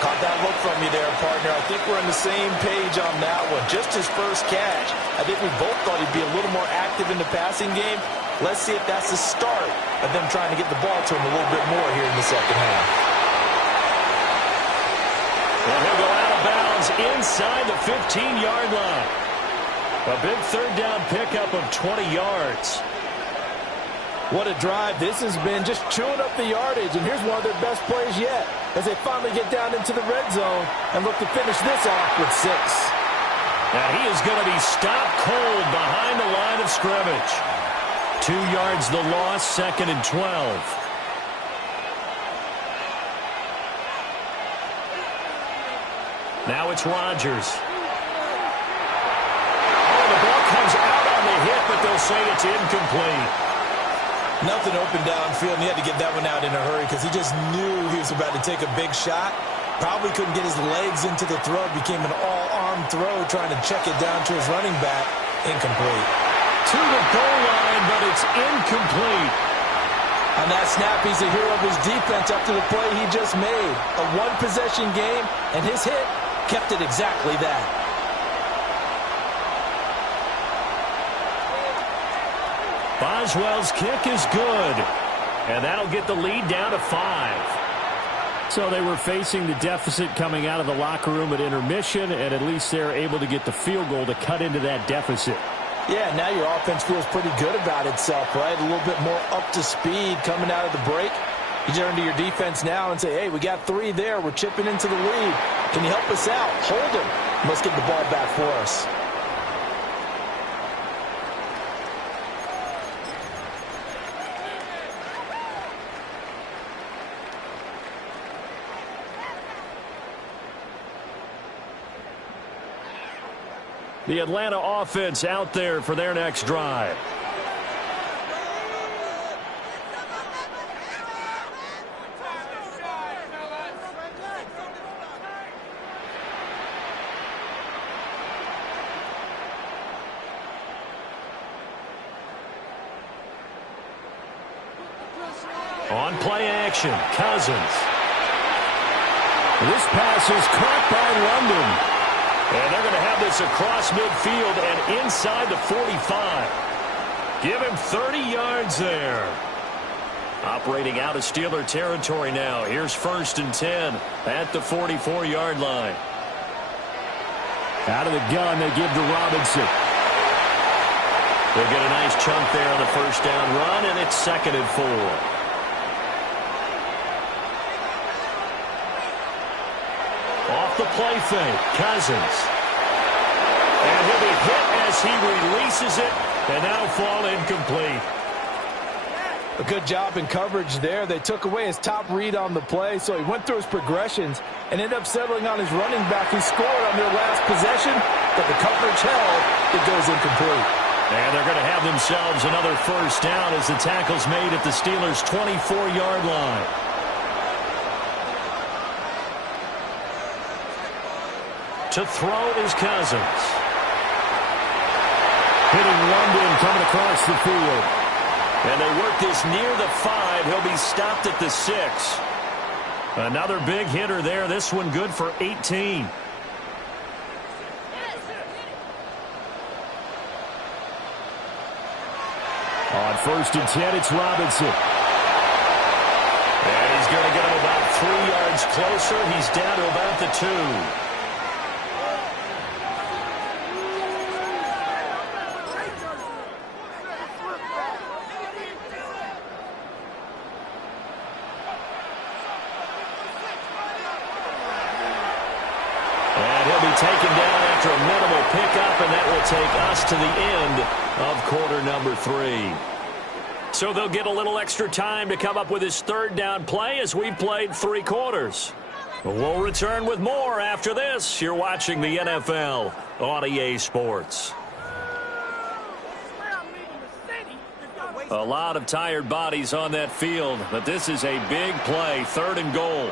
Caught that look from you there, partner. I think we're on the same page on that one. Just his first catch. I think we both thought he'd be a little more active in the passing game. Let's see if that's the start of them trying to get the ball to him a little bit more here in the second half. And he'll go out of bounds inside the 15-yard line. A big third down pickup of 20 yards. What a drive this has been, just chewing up the yardage. And here's one of their best plays yet as they finally get down into the red zone and look to finish this off with 6. Now he is going to be stopped cold behind the line of scrimmage. 2 yards the loss, 2nd and 12. Now it's Rodgers. Oh, the ball comes out on the hit, but they'll say it's incomplete. Nothing open downfield, and he had to get that one out in a hurry because he just knew he was about to take a big shot. Probably couldn't get his legs into the throw. Became an all-arm throw trying to check it down to his running back. Incomplete. To the goal line, but it's incomplete. On that snap, he's a hero of his defense up to the play he just made. A one-possession game, and his hit kept it exactly that. Boswell's kick is good, and that'll get the lead down to 5. So they were facing the deficit coming out of the locker room at intermission, and at least they're able to get the field goal to cut into that deficit. Yeah, now your offense feels pretty good about itself, right? A little bit more up to speed coming out of the break. You turn to your defense now and say, hey, we got 3 there. We're chipping into the lead. Can you help us out? Hold them. Let's get the ball back for us. The Atlanta offense out there for their next drive. On play action, Cousins. This pass is caught by London. And they're going to have this across midfield and inside the 45. Give him 30 yards there. Operating out of Steeler territory now. Here's 1st and 10 at the 44-yard line. Out of the gun, they give to Robinson. They'll get a nice chunk there on the first down run, and it's 2nd and 4. Off the play fake, Cousins. And he'll be hit as he releases it, and that'll fall incomplete. A good job in coverage there. They took away his top read on the play, so he went through his progressions and ended up settling on his running back who scored on their last possession, but the coverage held. It goes incomplete. And they're going to have themselves another first down as the tackle's made at the Steelers' 24-yard line. To throw is Cousins. Hitting London coming across the field. And they work this near the 5. He'll be stopped at the 6. Another big hitter there. This one good for 18. On 1st and 10, it's Robinson. And he's going to get him about 3 yards closer. He's down to about the 2. Taken down after a minimal pickup, and that will take us to the end of quarter number 3. So they'll get a little extra time to come up with his 3rd down play as we've played 3 quarters. We'll return with more after this. You're watching the NFL on EA Sports. A lot of tired bodies on that field, but this is a big play, 3rd and goal.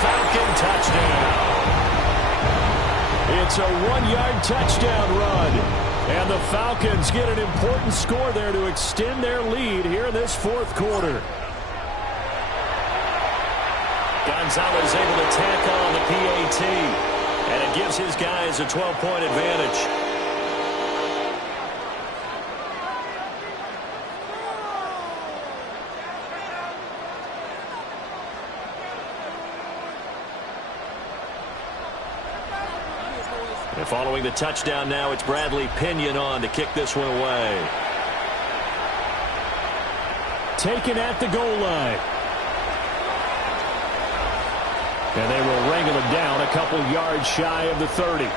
Falcon touchdown. It's a 1-yard touchdown run. And the Falcons get an important score there to extend their lead here in this 4th quarter. Gonzalez able to tack on the PAT. And it gives his guys a 12-point advantage. And following the touchdown now, it's Bradley Pinion on to kick this one away. Taken at the goal line. And they will wrangle him down a couple yards shy of the 30.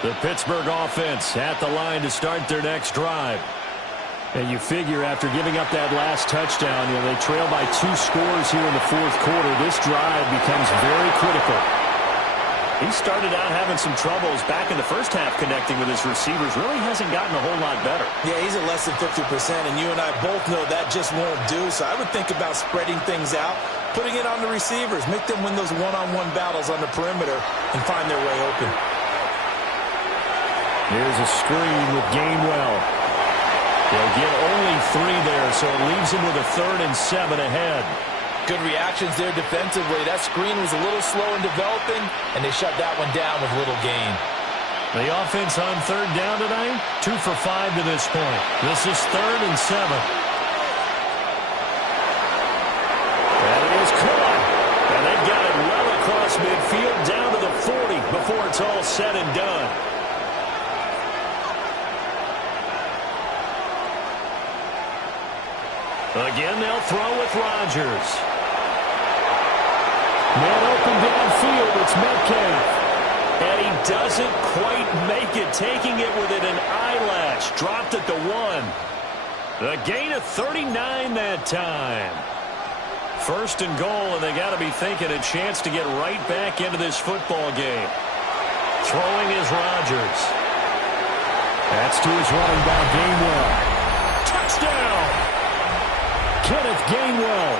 The Pittsburgh offense at the line to start their next drive. And you figure after giving up that last touchdown, they trail by 2 scores here in the 4th quarter. This drive becomes very critical. He started out having some troubles back in the first half connecting with his receivers. Really hasn't gotten a whole lot better. Yeah, he's at less than 50%, and you and I both know that just won't do. So I would think about spreading things out, putting it on the receivers, make them win those one-on-one battles on the perimeter, and find their way open. Here's a screen with Gainwell. They'll get only 3 there, so it leaves him with a 3rd and 7 ahead. Good reactions there defensively. That screen was a little slow in developing, and they shut that one down with little gain. The offense on 3rd down tonight, 2 for 5 to this point. This is 3rd and 7. And it is caught. And they've got it well across midfield down to the 40 before it's all said and done. Again, they'll throw with Rodgers. Man open downfield, it's Metcalf. And he doesn't quite make it, taking it within an eyelash. Dropped at the 1. The gain of 39 that time. 1st and goal, and they got to be thinking a chance to get right back into this football game. Throwing is Rodgers. That's to his running back, Gainwell. Touchdown! Kenneth Gainwell,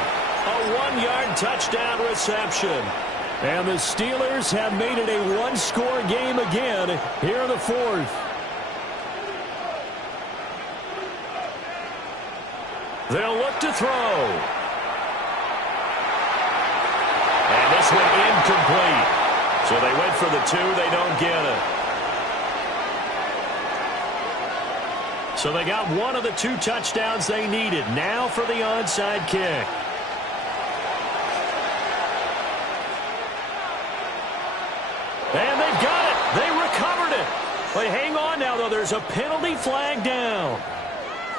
a 1-yard touchdown reception. And the Steelers have made it a 1-score game again here in the 4th. They'll look to throw. And this one incomplete. So they went for the 2, they don't get it. So they got one of the 2 touchdowns they needed. Now for the onside kick. And they've got it. They recovered it. But hang on now, though. There's a penalty flag down.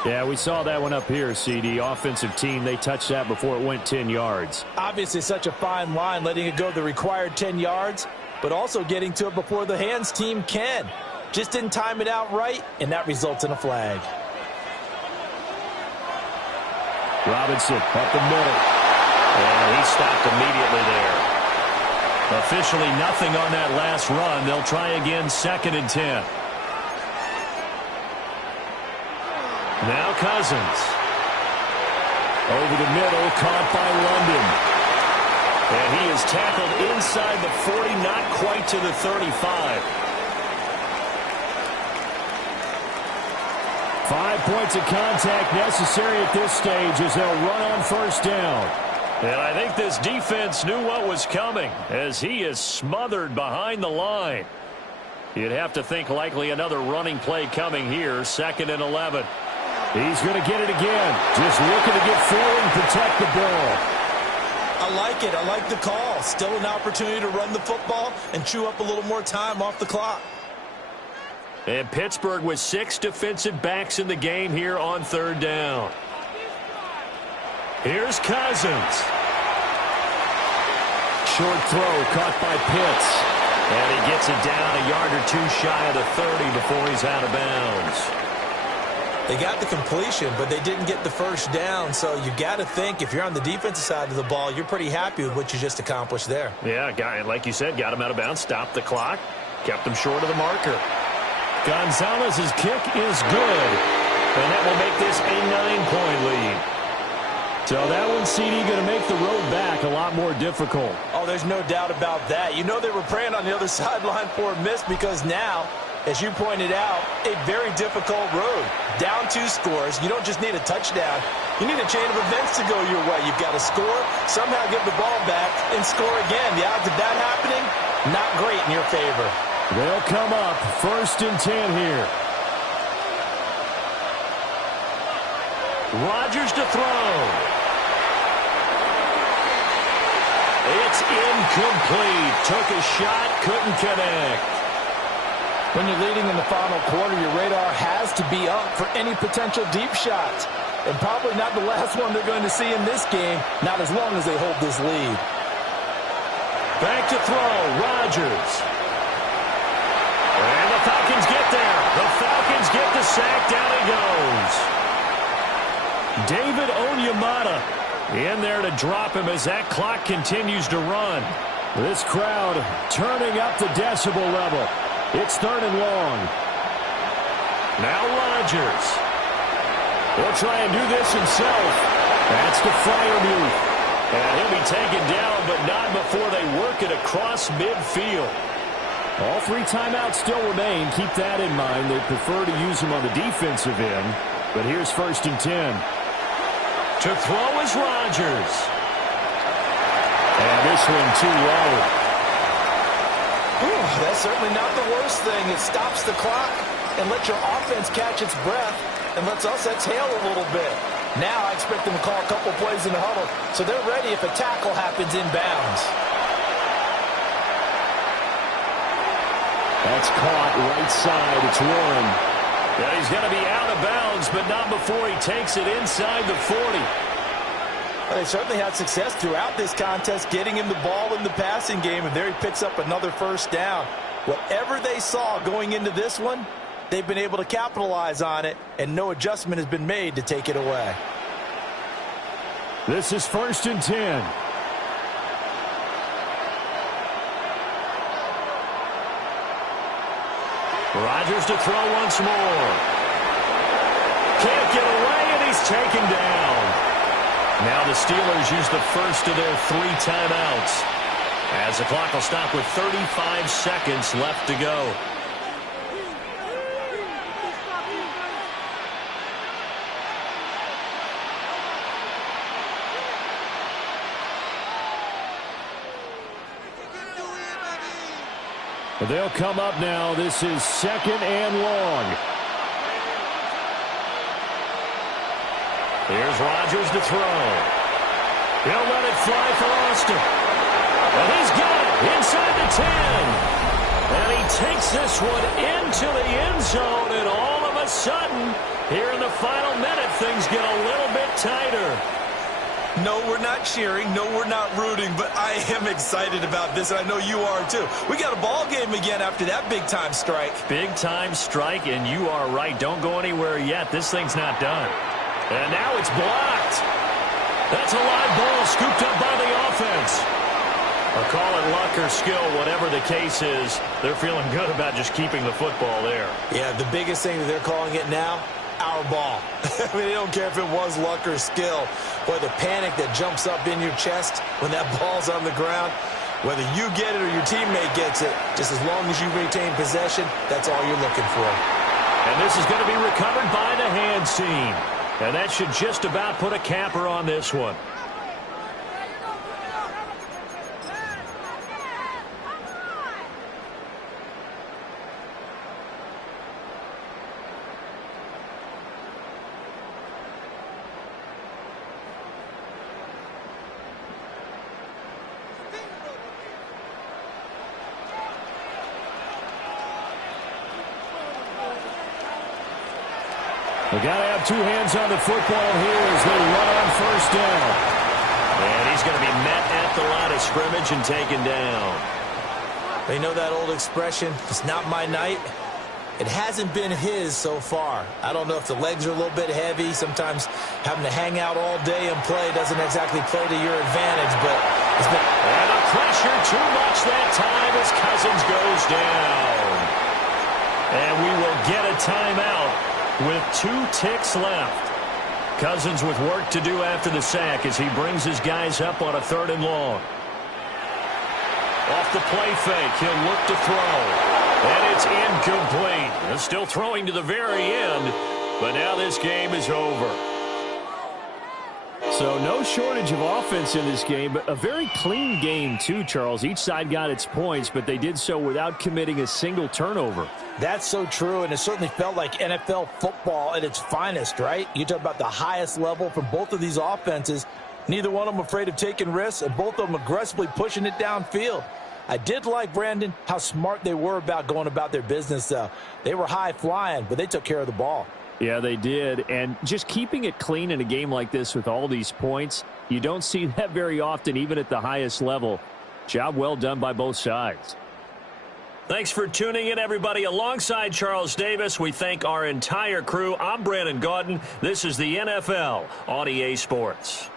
Yeah, we saw that one up here, CD. Offensive team, they touched that before it went 10 yards. Obviously such a fine line, letting it go the required 10 yards, but also getting to it before the hands team can. Just didn't time it out right, and that results in a flag. Robinson up the middle. And he stopped immediately there. Officially nothing on that last run. They'll try again, 2nd and 10. Now Cousins. Over the middle, caught by London. And he is tackled inside the 40, not quite to the 35. 5 points of contact necessary at this stage as they'll run on 1st down. And I think this defense knew what was coming as he is smothered behind the line. You'd have to think likely another running play coming here, 2nd and 11. He's going to get it again. Just looking to get forward and protect the ball. I like it. I like the call. Still an opportunity to run the football and chew up a little more time off the clock. And Pittsburgh with 6 defensive backs in the game here on 3rd down. Here's Cousins. Short throw caught by Pitts. And he gets it down a yard or 2 shy of the 30 before he's out of bounds. They got the completion, but they didn't get the first down. So you got to think if you're on the defensive side of the ball, you're pretty happy with what you just accomplished there. Yeah, like you said, got him out of bounds, stopped the clock, kept him short of the marker. Gonzalez's kick is good, and that will make this a 9-point lead. So that one, CD, going to make the road back a lot more difficult. Oh, there's no doubt about that. You know they were praying on the other sideline for a miss because now, as you pointed out, a very difficult road. Down 2 scores. You don't just need a touchdown. You need a chain of events to go your way. You've got to score, somehow give the ball back, and score again. The odds of that happening, not great in your favor. They'll come up 1st and 10 here. Rodgers to throw. It's incomplete. Took a shot, couldn't connect. When you're leading in the final quarter, your radar has to be up for any potential deep shots. And probably not the last one they're going to see in this game, not as long as they hold this lead. Back to throw, Rodgers. And the Falcons get there. The Falcons get the sack. Down he goes. David Onyemata in there to drop him as that clock continues to run. This crowd turning up the decibel level. It's 3rd and long. Now Rodgers. He'll try and do this himself. That's the Freiermuth. And he'll be taken down, but not before they work it across midfield. All 3 timeouts still remain. Keep that in mind. They prefer to use him on the defensive end. But here's 1st and 10. To throw is Rodgers. And this one too low. Ooh, that's certainly not the worst thing. It stops the clock and lets your offense catch its breath and lets us exhale a little bit. Now I expect them to call a couple plays in the huddle so they're ready if a tackle happens inbounds. That's caught right side. It's Warren. Yeah, he's going to be out of bounds, but not before he takes it inside the 40. Well, they certainly had success throughout this contest, getting him the ball in the passing game, and there he picks up another 1st down. Whatever they saw going into this one, they've been able to capitalize on it, and no adjustment has been made to take it away. This is 1st and 10. Rodgers to throw once more. Can't get away, and he's taken down. Now the Steelers use the first of their 3 timeouts, as the clock will stop with 35 seconds left to go. They'll come up now. This is 2nd and long. Here's Rodgers to throw. He'll let it fly for Austin. And he's got it inside the 10. And he takes this one into the end zone. And all of a sudden, here in the final minute, things get a little bit tighter. No, we're not cheering. No, we're not rooting. But I am excited about this, and I know you are too. We got a ball game again after that big-time strike. Big-time strike, and you are right. Don't go anywhere yet. This thing's not done. And now it's blocked. That's a live ball scooped up by the offense. Or call it luck or skill, whatever the case is. They're feeling good about just keeping the football there. Yeah, the biggest thing that they're calling it now, our ball. I mean, they don't care if it was luck or skill. Boy, the panic that jumps up in your chest when that ball's on the ground, whether you get it or your teammate gets it, just as long as you maintain possession, that's all you're looking for. And this is going to be recovered by the hands team. And that should just about put a capper on this one. They got to have two hands on the football here as they run on first down. And he's going to be met at the line of scrimmage and taken down. They know that old expression, it's not my night. It hasn't been his so far. I don't know if the legs are a little bit heavy. Sometimes having to hang out all day and play doesn't exactly play to your advantage, but it's been... And the pressure too much that time as Cousins goes down. And we will get a timeout with 2 ticks left. Cousins with work to do after the sack as he brings his guys up on a 3rd and long. Off the play fake, he'll look to throw. And it's incomplete. They're still throwing to the very end, but now this game is over. So no shortage of offense in this game, but a very clean game too, Charles. Each side got its points, but they did so without committing a single turnover. That's so true, and it certainly felt like NFL football at its finest, right? You talk about the highest level from both of these offenses. Neither one of them afraid of taking risks, and both of them aggressively pushing it downfield. I did like, Brandon, how smart they were about going about their business, though. They were high-flying, but they took care of the ball. Yeah, they did. And just keeping it clean in a game like this with all these points, you don't see that very often, even at the highest level. Job well done by both sides. Thanks for tuning in, everybody. Alongside Charles Davis, we thank our entire crew. I'm Brandon Gaudin. This is the NFL on EA Sports.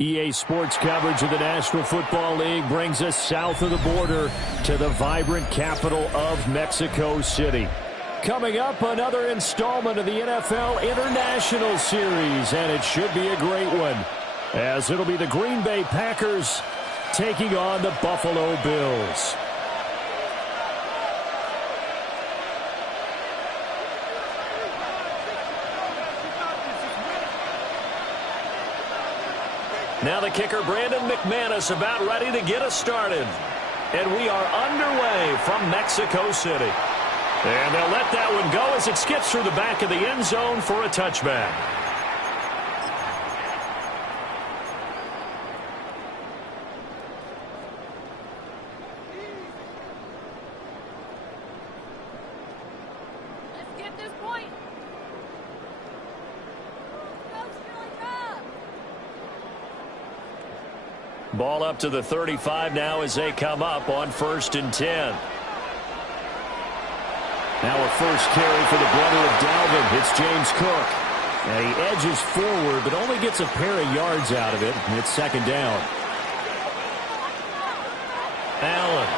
EA Sports coverage of the National Football League brings us south of the border to the vibrant capital of Mexico City. Coming up, another installment of the NFL International Series, and it should be a great one, as it'll be the Green Bay Packers taking on the Buffalo Bills. Now the kicker, Brandon McManus, about ready to get us started. And we are underway from Mexico City. And they'll let that one go as it skips through the back of the end zone for a touchback. Let's get this point. Ball up to the 35 now as they come up on 1st and 10. Now a first carry for the brother of Dalvin. It's James Cook. And he edges forward, but only gets a pair of yards out of it. And it's 2nd down. Allen.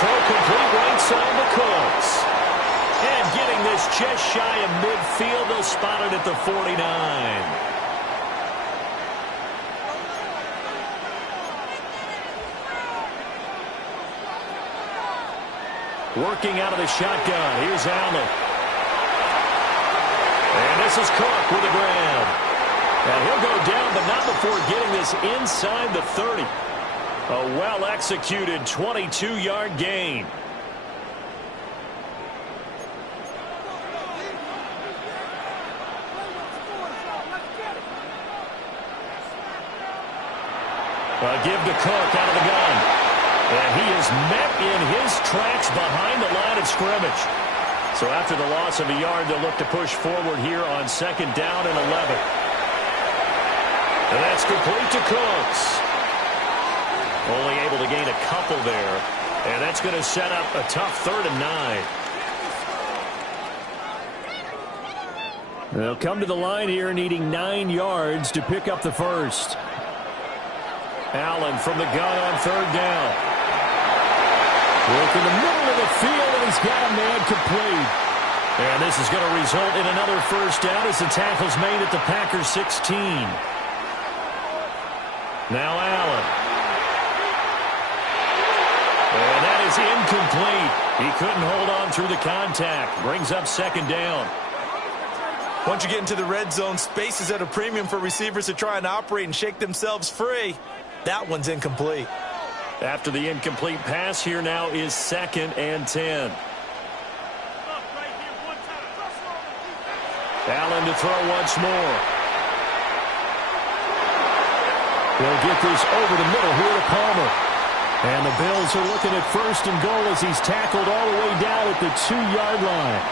Throw complete right side to Cooks. And getting this just shy of midfield, they'll spot it at the 49. Working out of the shotgun. Here's Allen. And this is Cook with a grab. And he'll go down, but not before getting this inside the 30. A well-executed 22-yard gain. A give to Cook out of the gun. And he is met in his tracks behind the line of scrimmage. So after the loss of a yard, they'll look to push forward here on 2nd down and 11. And that's complete to Cooks. Only able to gain a couple there. And that's going to set up a tough 3rd and 9. They'll come to the line here needing 9 yards to pick up the first. Allen from the gun on 3rd down. Work in the middle of the field, and he's got a man complete. And this is going to result in another first down as the tackle's made at the Packers 16. Now Allen. And that is incomplete. He couldn't hold on through the contact. Brings up 2nd down. Once you get into the red zone, space is at a premium for receivers to try and operate and shake themselves free. That one's incomplete. After the incomplete pass, here now is 2nd and 10. Allen to throw once more. They'll get this over the middle here to Palmer. And the Bills are looking at 1st and goal as he's tackled all the way down at the 2-yard line.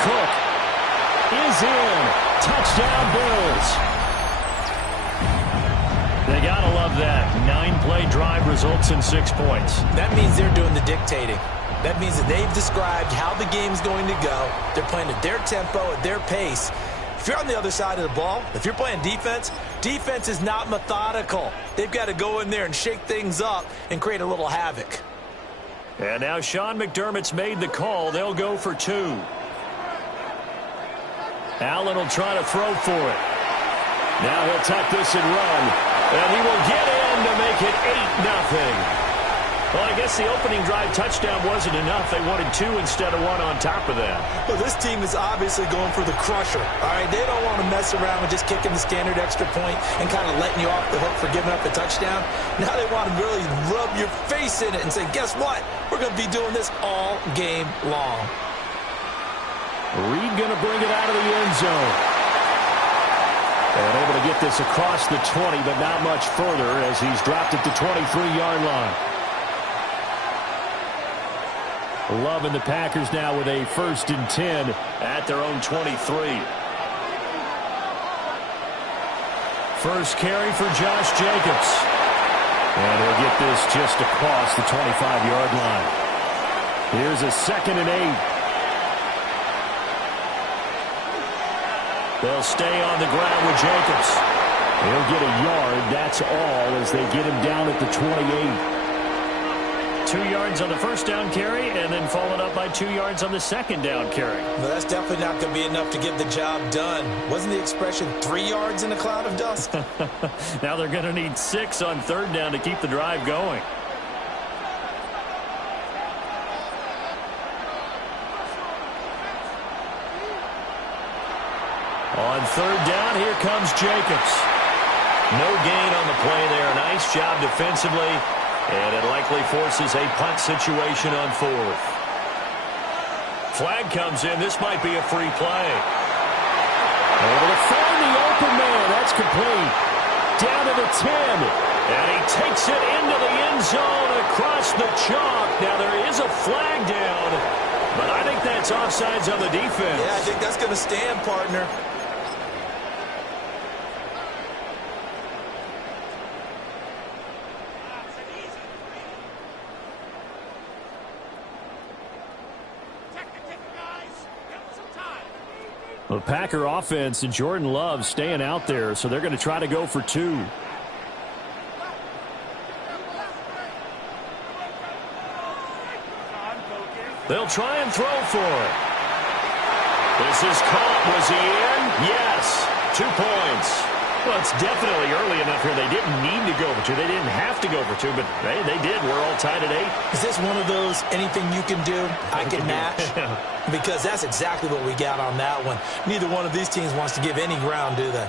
Cook is in. Touchdown, Bills. They gotta love that. 9-play drive results in 6 points. That means they're doing the dictating. That means that they've described how the game's going to go. They're playing at their tempo, at their pace. If you're on the other side of the ball, if you're playing defense, defense is not methodical. They've got to go in there and shake things up and create a little havoc. And now Sean McDermott's made the call. They'll go for 2. Allen will try to throw for it. Now he'll tuck this and run. And he will get in to make it 8-0. Well, I guess the opening drive touchdown wasn't enough. They wanted 2 instead of 1 on top of that. Well, this team is obviously going for the crusher. All right, they don't want to mess around with just kicking the standard extra point and kind of letting you off the hook for giving up the touchdown. Now they want to really rub your face in it and say, guess what? We're going to be doing this all game long. Reed going to bring it out of the end zone. And able to get this across the 20, but not much further as he's dropped at the 23-yard line. Love and the Packers now with a 1st and 10 at their own 23. First carry for Josh Jacobs. And he'll get this just across the 25-yard line. Here's a 2nd and 8. They'll stay on the ground with Jacobs. He'll get a yard. That's all as they get him down at the 28. 2 yards on the first down carry, and then followed up by 2 yards on the second down carry. Well, that's definitely not going to be enough to get the job done. Wasn't the expression 3 yards in a cloud of dust? Now they're going to need 6 on third down to keep the drive going. On third down, here comes Jacobs. No gain on the play there. Nice job defensively. And it likely forces a punt situation on fourth. Flag comes in. This might be a free play. Able to find the open man. That's complete. Down to the 10. And he takes it into the end zone across the chalk. Now there is a flag down, but I think that's offsides on the defense. Yeah, I think that's going to stand, partner. The Packer offense and Jordan Love staying out there, so they're going to try to go for 2. They'll try and throw for it. This is caught. Was he in? Yes. 2 points. Well, it's definitely early enough here. They didn't need to go for 2. They didn't have to go for 2, but hey, they did. We're all tied at 8. Is this one of those anything you can do, I can match? Because that's exactly what we got on that one. Neither one of these teams wants to give any ground, do they?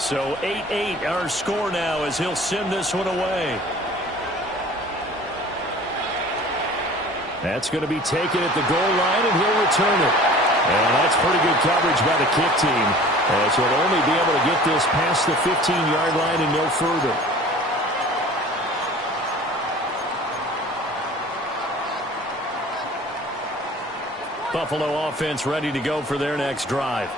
So 8-8 our score now as he'll send this one away. That's going to be taken at the goal line, and he'll return it. And that's pretty good coverage by the kick team, as he'll only be able to get this past the 15-yard line and no further. Buffalo offense ready to go for their next drive.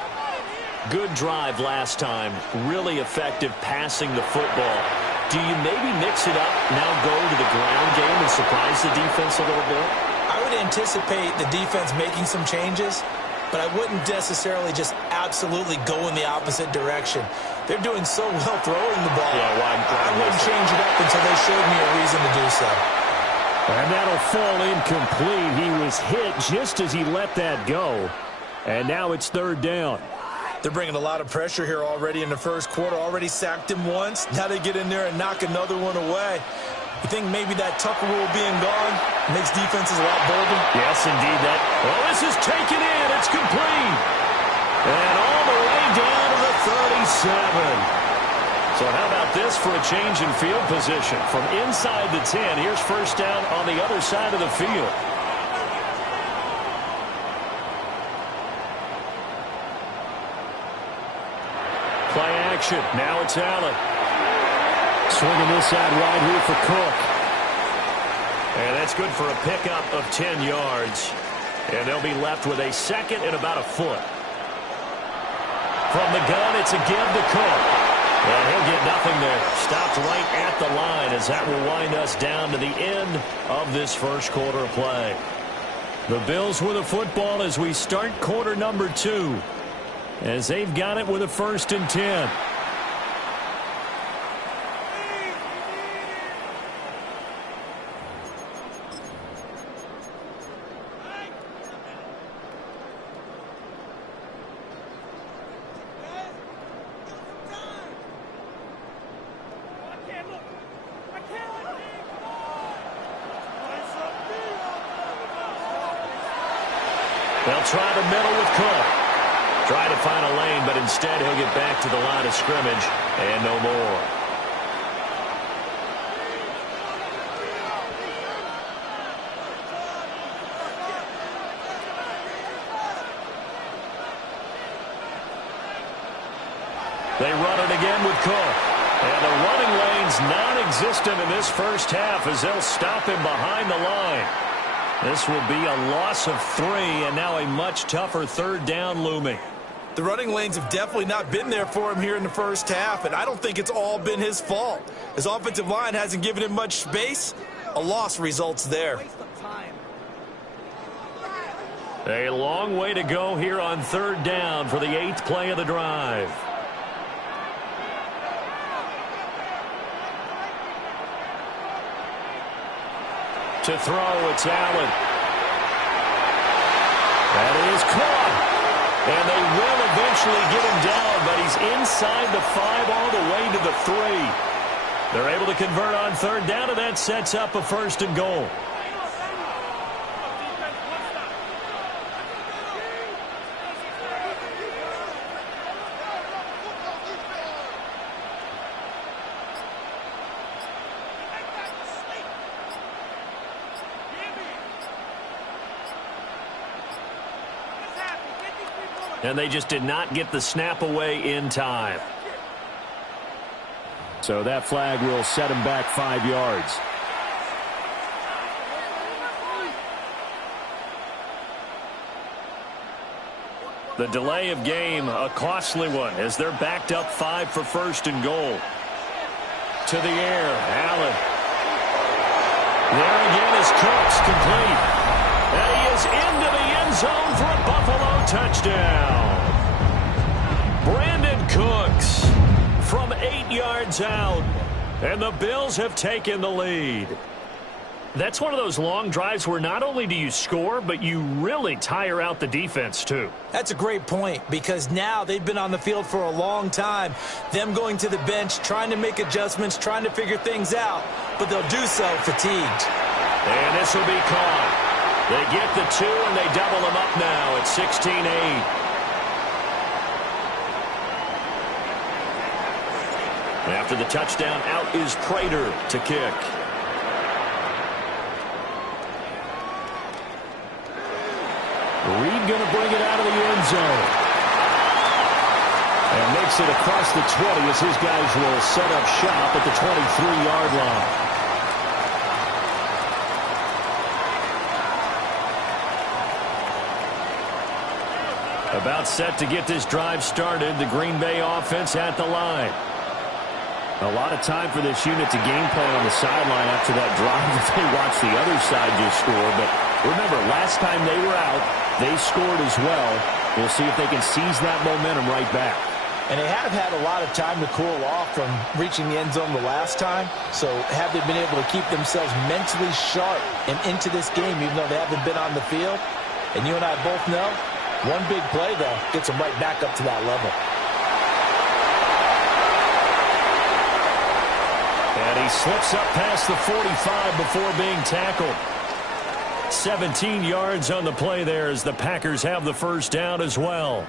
Good drive last time. Really effective passing the football. Do you maybe mix it up, now go to the ground game and surprise the defense a little bit? I would anticipate the defense making some changes, but I wouldn't necessarily just absolutely go in the opposite direction. They're doing so well throwing the ball. Yeah, I wouldn't change it up until they showed me a reason to do so. And that'll fall incomplete. He was hit just as he let that go. And now it's third down. They're bringing a lot of pressure here already in the first quarter. Already sacked him once. Now they get in there and knock another one away. You think maybe that Tucker rule being gone makes defenses a lot bolder? Yes, indeed. Well, this is taken in. It's complete. And all the way down to the 37. So how about this for a change in field position? From inside the 10, here's first down on the other side of the field. Play action. Now it's Allen. Swinging this out wide here for Cook. And that's good for a pickup of 10 yards. And they'll be left with a second and about a foot. From the gun, it's a give to Cook. And he'll get nothing there. Stopped right at the line as that will wind us down to the end of this first quarter of play. The Bills with a football as we start quarter number 2. As they've got it with a 1st and 10. They'll try the middle with Cook. Try to find a lane, but instead he'll get back to the line of scrimmage and no more. They run it again with Cook. And the running lane's non-existent in this first half as they'll stop him behind the line. This will be a loss of 3, and now a much tougher third down looming. The running lanes have definitely not been there for him here in the first half, and I don't think it's all been his fault. His offensive line hasn't given him much space. A loss results there. A long way to go here on third down for the 8th play of the drive. To throw, it's Allen. That is caught. And they will eventually get him down, but he's inside the 5 all the way to the 3. They're able to convert on third down, and that sets up a 1st and goal. And they just did not get the snap away in time. So that flag will set him back 5 yards. The delay of game, a costly one, as they're backed up 5 for 1st and goal. To the air, Allen. There again is Cooks, complete. And he is into the end zone for a Buffalo touchdown. Brandon Cooks from 8 yards out, and the Bills have taken the lead. That's one of those long drives where not only do you score, but you really tire out the defense too. That's a great point, because now they've been on the field for a long time. Them going to the bench, trying to make adjustments, trying to figure things out, but they'll do so fatigued. And this will be caught. They get the 2, and they double them up now at 16-8. After the touchdown, out is Prater to kick. Reed going to bring it out of the end zone. And makes it across the 20 as his guys will set up shop at the 23-yard line. About set to get this drive started. The Green Bay offense at the line. A lot of time for this unit to game plan on the sideline after that drive if they watch the other side just score. But remember, last time they were out, they scored as well. We'll see if they can seize that momentum right back. And they have had a lot of time to cool off from reaching the end zone the last time. So have they been able to keep themselves mentally sharp and into this game, even though they haven't been on the field? And you and I both know, one big play, though, gets them right back up to that level. And he slips up past the 45 before being tackled. 17 yards on the play there as the Packers have the 1st down as well.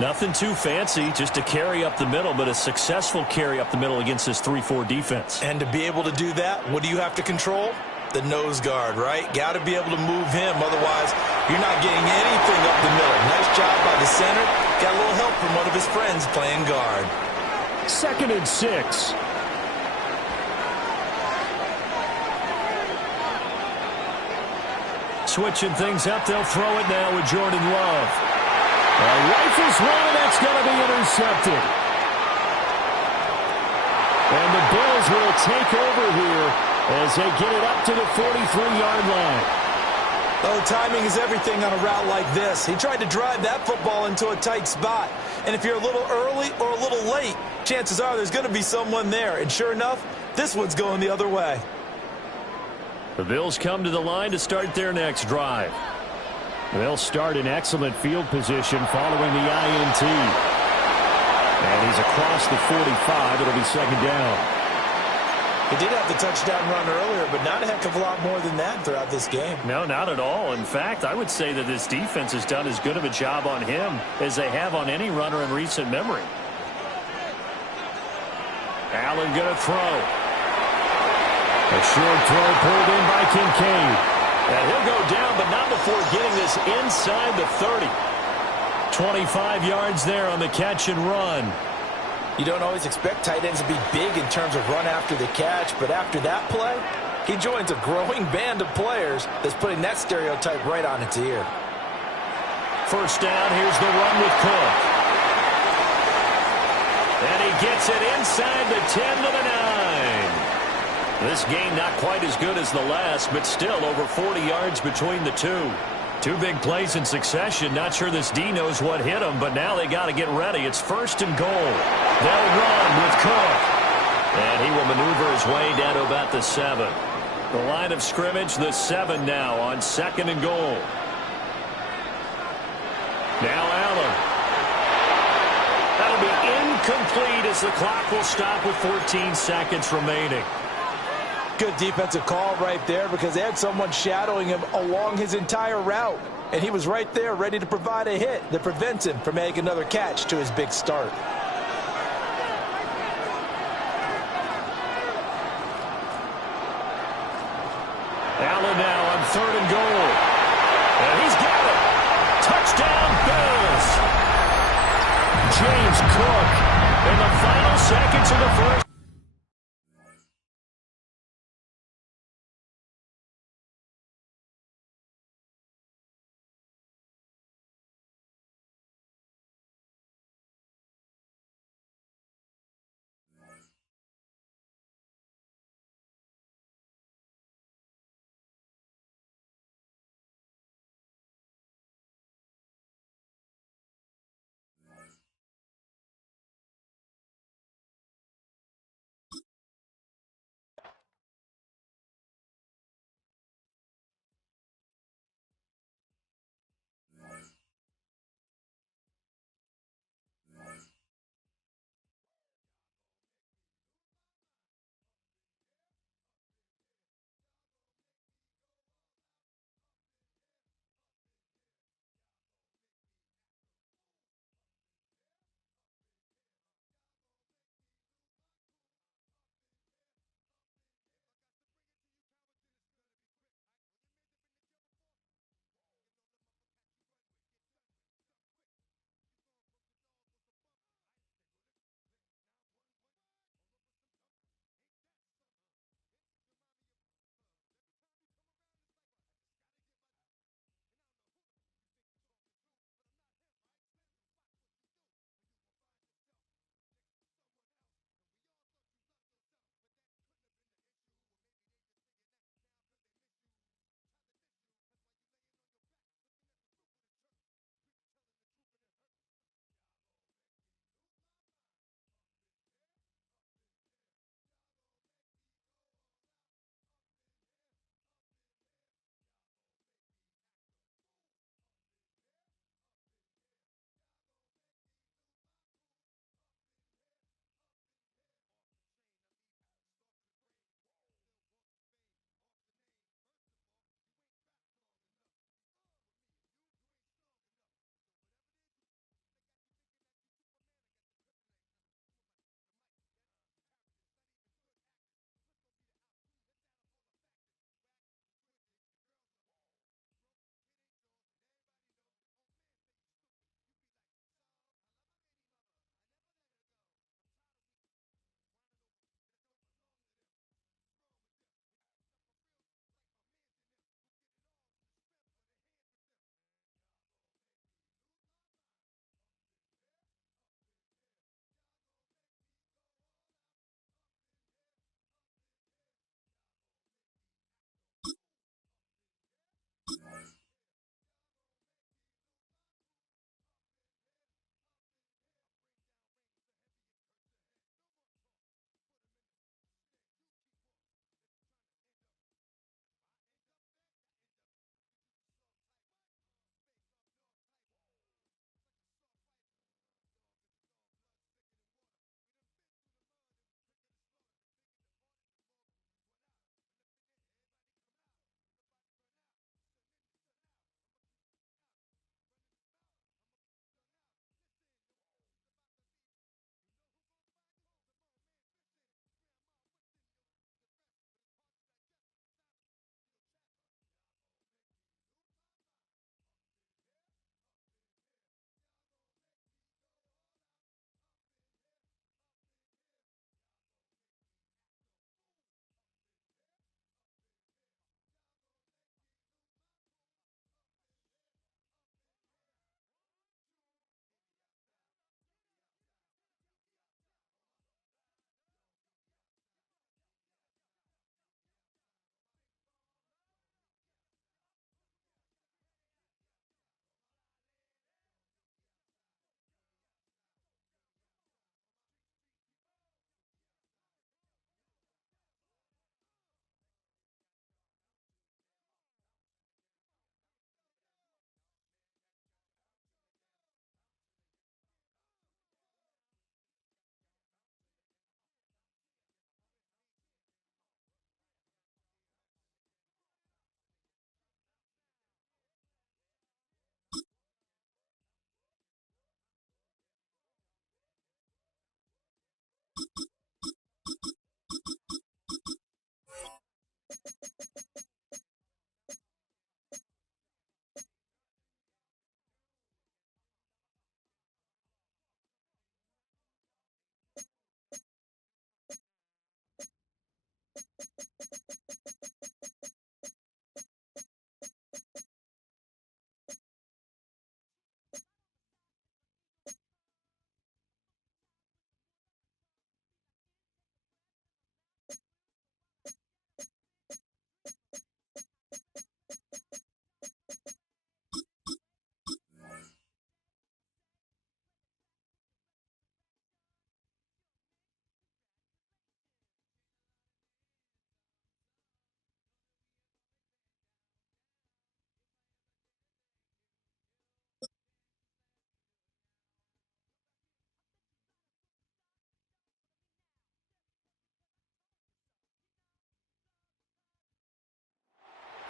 Nothing too fancy, just a carry up the middle, but a successful carry up the middle against this 3-4 defense. And to be able to do that, what do you have to control? The nose guard, right? Got to be able to move him. Otherwise, you're not getting anything up the middle. Nice job by the center. Got a little help from one of his friends playing guard. 2nd and 6. Switching things up, they'll throw it now with Jordan Love. Rifles one, and that's going to be intercepted. And the Bills will take over here as they get it up to the 43-yard line. Oh, timing is everything on a route like this. He tried to drive that football into a tight spot. And if you're a little early or a little late, chances are there's going to be someone there. And sure enough, this one's going the other way. The Bills come to the line to start their next drive. They'll start in excellent field position following the INT. And he's across the 45. It'll be 2nd down. He did have the touchdown run earlier, but not a heck of a lot more than that throughout this game. No, not at all. In fact, I would say that this defense has done as good of a job on him as they have on any runner in recent memory. Allen going to throw. A short throw pulled in by Kincaid. And he'll go down, but not before getting this inside the 30. 25 yards there on the catch and run. You don't always expect tight ends to be big in terms of run after the catch, but after that play, he joins a growing band of players that's putting that stereotype right on its ear. 1st down, here's the run with Cook. And he gets it inside the 10 to the 9. This game not quite as good as the last, but still over 40 yards between the two. Two big plays in succession. Not sure this D knows what hit him, but now they got to get ready. It's 1st and goal. They'll run with Cook. And he will maneuver his way down to about the 7. The line of scrimmage, the 7 now on 2nd and goal. Now Allen. That'll be incomplete as the clock will stop with 14 seconds remaining. Good defensive call right there because they had someone shadowing him along his entire route. And he was right there ready to provide a hit that prevents him from making another catch to his big start. Allen now on 3rd and goal. And he's got it. Touchdown, Bills. James Cook in the final seconds of the first.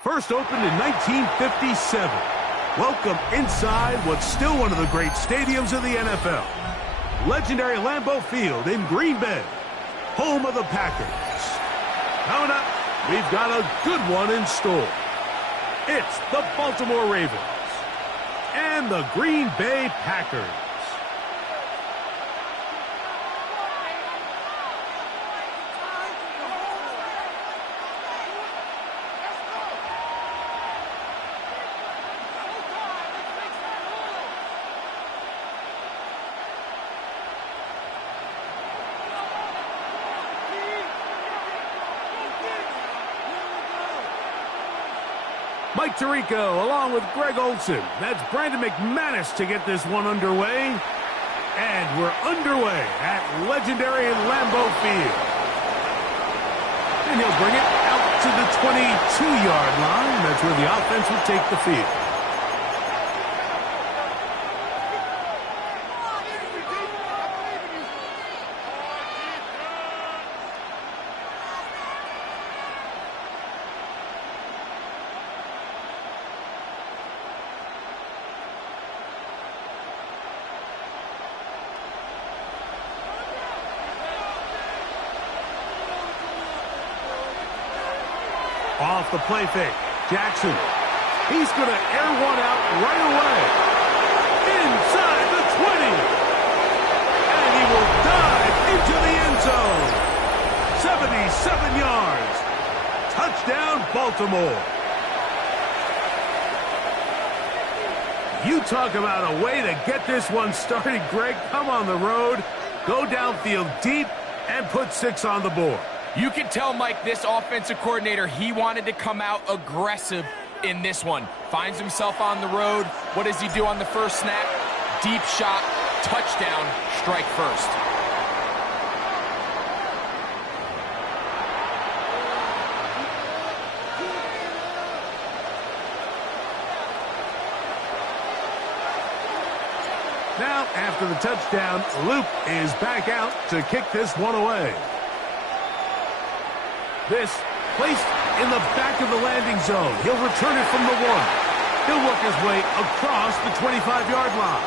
First opened in 1957. Welcome inside what's still one of the great stadiums of the NFL. Legendary Lambeau Field in Green Bay, home of the Packers. Coming up, we've got a good one in store. It's the Baltimore Ravens and the Green Bay Packers. Mike Tirico along with Greg Olson. That's Brandon McManus to get this one underway. And we're underway at legendary Lambeau Field. And he'll bring it out to the 22-yard line. That's where the offense will take the field. Off the play fake. Jackson. He's going to air one out right away. Inside the 20. And he will dive into the end zone. 77 yards. Touchdown, Baltimore. You talk about a way to get this one started, Greg. Come on the road. Go downfield deep and put 6 on the board. You can tell, Mike, this offensive coordinator, he wanted to come out aggressive in this one. Finds himself on the road. What does he do on the first snap? Deep shot, touchdown, strike first. Now, after the touchdown, Luke is back out to kick this one away. This placed in the back of the landing zone. He'll return it from the 1. He'll work his way across the 25-yard line.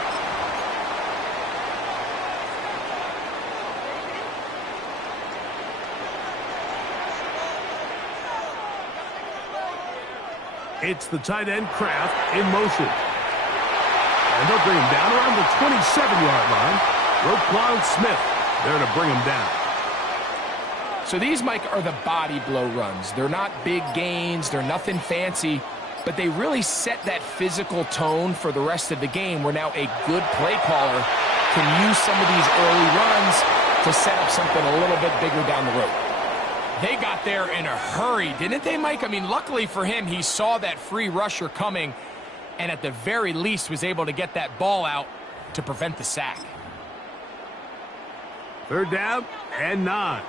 It's the tight end Kraft in motion. And they'll bring him down around the 27-yard line. Roquan Smith there to bring him down. So these, Mike, are the body blow runs. They're not big gains. They're nothing fancy. But they really set that physical tone for the rest of the game where now a good play caller can use some of these early runs to set up something a little bit bigger down the road. They got there in a hurry, didn't they, Mike? I mean, luckily for him, he saw that free rusher coming and at the very least was able to get that ball out to prevent the sack. 3rd down and 9.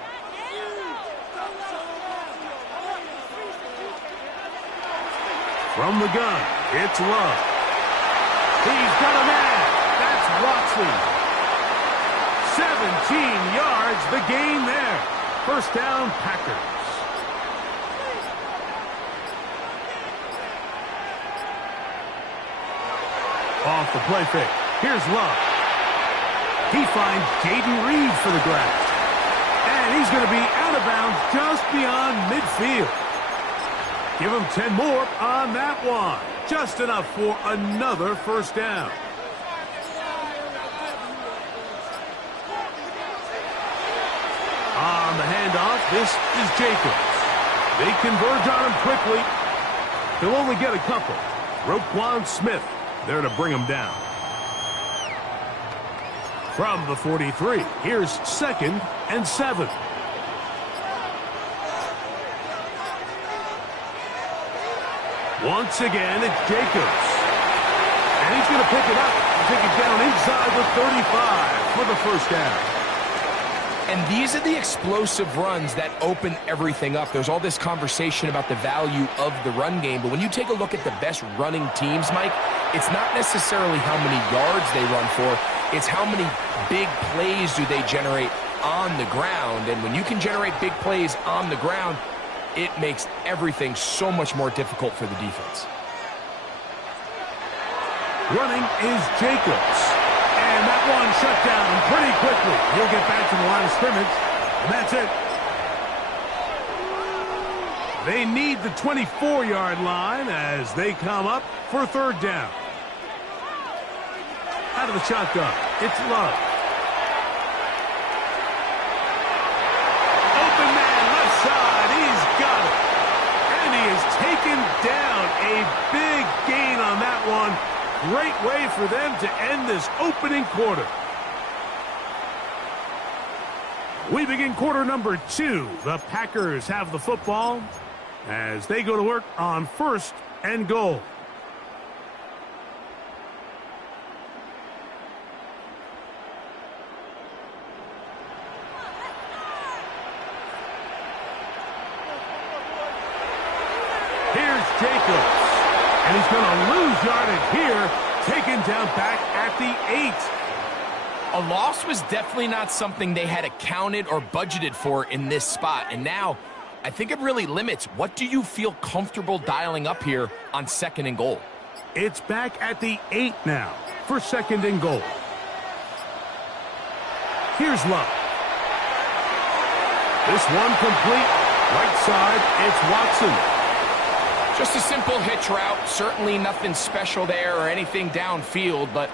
From the gun, it's Love. He's got a man. That's Watson. 17 yards, the gain there. 1st down, Packers. Off the play fake. Here's Love. He finds Jaden Reed for the grab. And he's going to be out of bounds just beyond midfield. Give him 10 more on that one. Just enough for another 1st down. On the handoff, this is Jacobs. They converge on him quickly. He'll only get a couple. Roquan Smith there to bring him down. From the 43, here's 2nd and 7. Once again, it's Jacobs. And he's going to pick it up and take it down inside the 35 for the 1st down. And these are the explosive runs that open everything up. There's all this conversation about the value of the run game, but when you take a look at the best running teams, Mike, it's not necessarily how many yards they run for, it's how many big plays do they generate on the ground. And when you can generate big plays on the ground, it makes everything so much more difficult for the defense. Running is Jacobs. And that one shut down pretty quickly. He'll get back to the line of scrimmage, and that's it. They need the 24-yard line as they come up for third down. Out of the shotgun, it's Love. Open man, left side, he's got it. And he has taken down a big gain on that one. Great way for them to end this opening quarter. We begin quarter number 2. The Packers have the football as they go to work on first and goal. Here's Jacobs. And he's going to lose yardage here, taken down back at the 8. A loss was definitely not something they had accounted or budgeted for in this spot. And now, I think it really limits. What do you feel comfortable dialing up here on second and goal? It's back at the 8 now for second and goal. Here's Love. This one complete. Right side, it's Watson. Just a simple hitch route. Certainly nothing special there or anything downfield, but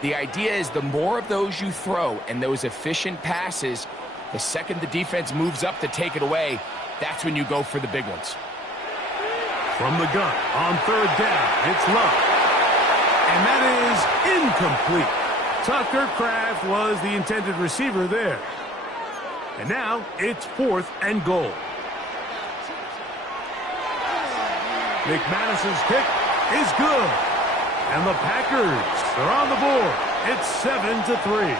the idea is the more of those you throw and those efficient passes, the second the defense moves up to take it away, that's when you go for the big ones. From the gun on third down, it's Love. And that is incomplete. Tucker Kraft was the intended receiver there. And now it's fourth and goal. McManus's kick is good. And the Packers are on the board. It's 7-3.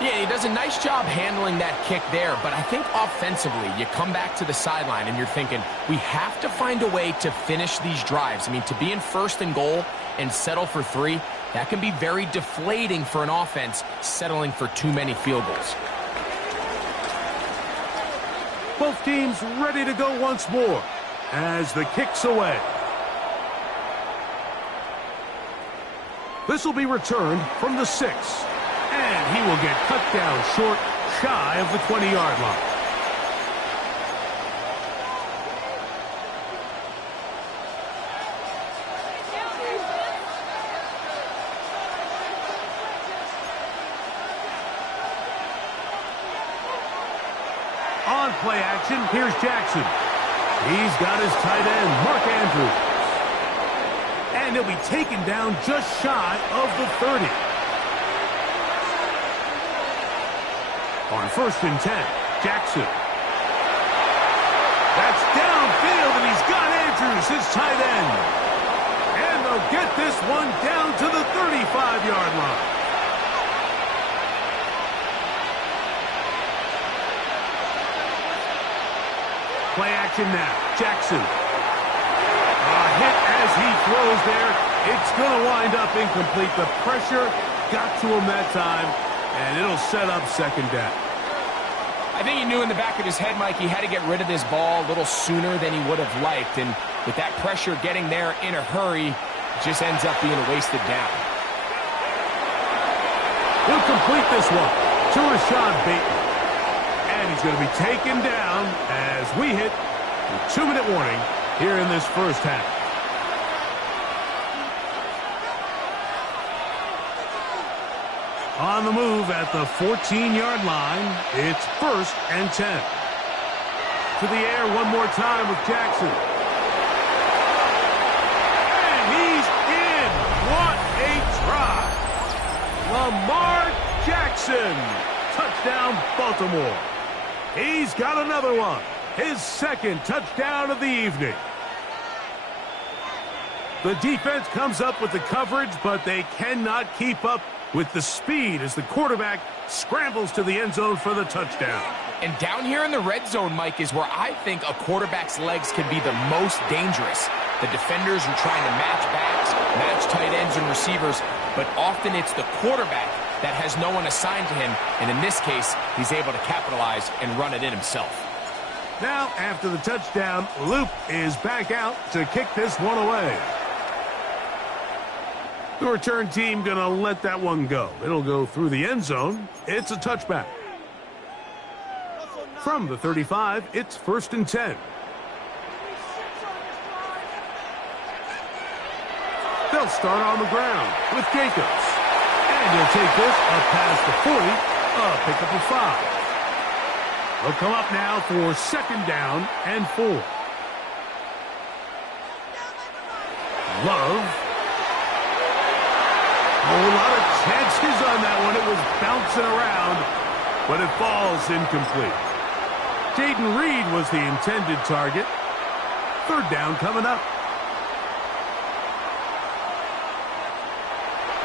Yeah, he does a nice job handling that kick there, but I think offensively, you come back to the sideline and you're thinking, we have to find a way to finish these drives. I mean, to be in first and goal and settle for 3, that can be very deflating for an offense settling for too many field goals. Both teams ready to go once more as the kick's away. This will be returned from the 6. And he will get cut down short, shy of the 20-yard line. On play action, here's Jackson. He's got his tight end, Mark Andrews. And he'll be taken down just shy of the 30. On first and 10, Jackson. That's downfield, and he's got Andrews, his tight end. And they'll get this one down to the 35-yard line. Play action now. Jackson. A hit as he throws there. It's going to wind up incomplete. The pressure got to him that time, and it'll set up second down. I think he knew in the back of his head, Mike, he had to get rid of this ball a little sooner than he would have liked. And with that pressure getting there in a hurry, it just ends up being a wasted down. He'll complete this one to Rashad Bateman. And he's going to be taken down as we hit the 2-minute warning here in this first half. On the move at the 14-yard line, it's first and 10. To the air one more time with Jackson. And he's in. What a try. Lamar Jackson. Touchdown, Baltimore. He's got another one. His second touchdown of the evening. The defense comes up with the coverage, but they cannot keep up with the speed as the quarterback scrambles to the end zone for the touchdown. And down here in the red zone, Mike, is where I think a quarterback's legs can be the most dangerous. The defenders are trying to match backs, match tight ends and receivers, but often it's the quarterback that has no one assigned to him, and in this case, he's able to capitalize and run it in himself. Now, after the touchdown, Luke is back out to kick this one away. The return team going to let that one go. It'll go through the end zone. It's a touchback. From the 35, it's 1st and 10. They'll start on the ground with Jacobs. And he'll take this up past the 40, a pickup of 5. They'll come up now for 2nd down and 4. Love. A lot of chances on that one. It was bouncing around, but it falls incomplete. Jaden Reed was the intended target. 3rd down coming up.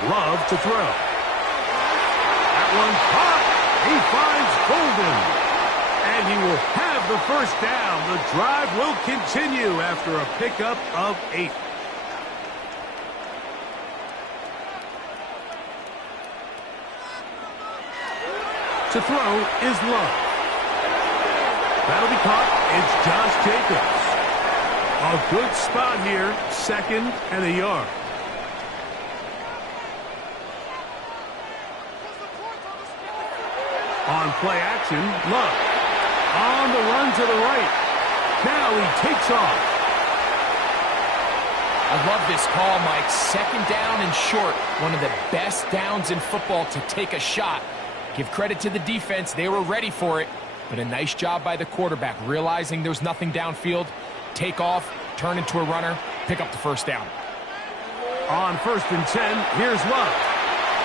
Love to throw. That one caught. He finds Golden. And he will have the 1st down. The drive will continue after a pickup of 8. To throw is Love. That'll be caught. It's Josh Jacobs. A good spot here. 2nd and a yard. On play action, Love. On the run to the right. Now he takes off. I love this call, Mike. 2nd down and short. One of the best downs in football to take a shot. Give credit to the defense. They were ready for it. But a nice job by the quarterback, realizing there's nothing downfield. Take off, turn into a runner, pick up the 1st down. On 1st and 10, here's Love.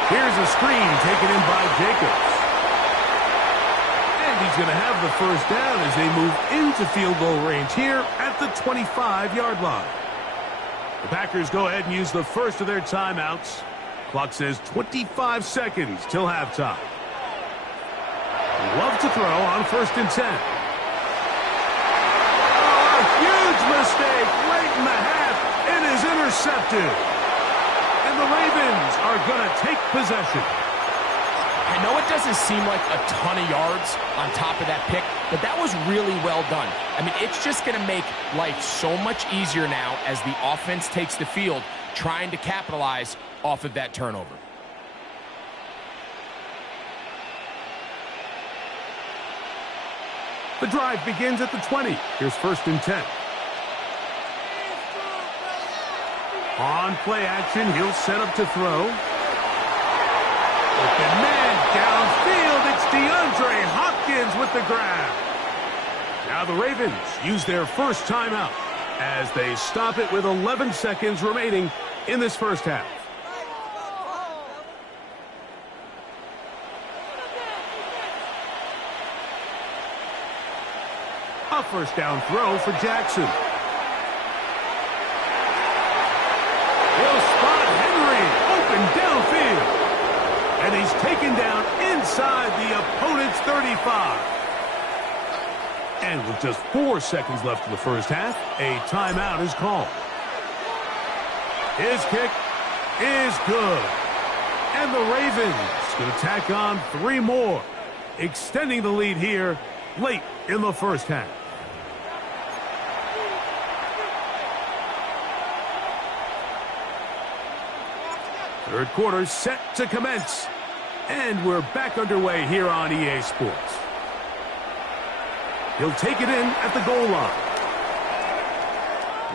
Here's a screen taken in by Jacobs. And he's going to have the 1st down as they move into field goal range here at the 25-yard line. The Packers go ahead and use the first of their timeouts. Clock says 25 seconds till halftime. Love to throw on 1st and 10. Oh, a huge mistake late in the half. It is intercepted. And the Ravens are going to take possession. I know it doesn't seem like a ton of yards on top of that pick, but that was really well done. I mean, it's just going to make life so much easier now as the offense takes the field, trying to capitalize off of that turnover. The drive begins at the 20. Here's 1st and 10. On play action, he'll set up to throw. Open man downfield. It's DeAndre Hopkins with the grab. Now the Ravens use their 1st timeout as they stop it with 11 seconds remaining in this 1st half. A 1st down throw for Jackson. He'll spot Henry open downfield. And he's taken down inside the opponent's 35. And with just 4 seconds left in the 1st half, a timeout is called. His kick is good. And the Ravens going to tack on 3 more, extending the lead here late in the 1st half. Third quarter set to commence. And we're back underway here on EA Sports. He'll take it in at the goal line.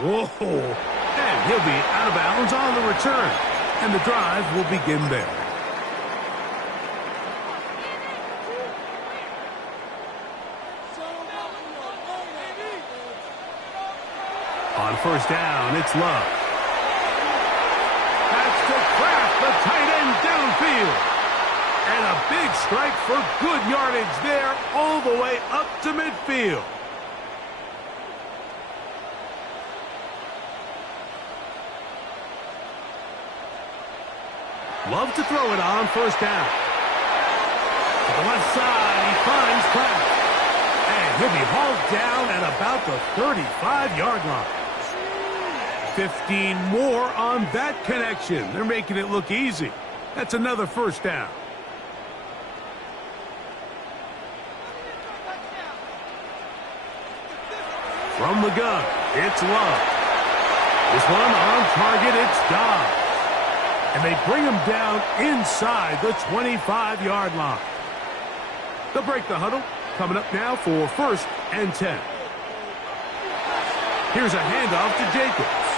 Whoa. And he'll be out of bounds on the return. And the drive will begin there. On 1st down, it's Love. That's to Kraft, the tight end downfield. And a big strike for good yardage there all the way up to midfield. Love to throw it on 1st down. To the left side, he finds Kraft. And he'll be hauled down at about the 35-yard line. 15 more on that connection. They're making it look easy. That's another 1st down. From the gun, it's Love. This one on target, it's Dobbs. And they bring him down inside the 25-yard line. They'll break the huddle. Coming up now for 1st and 10. Here's a handoff to Jacobs.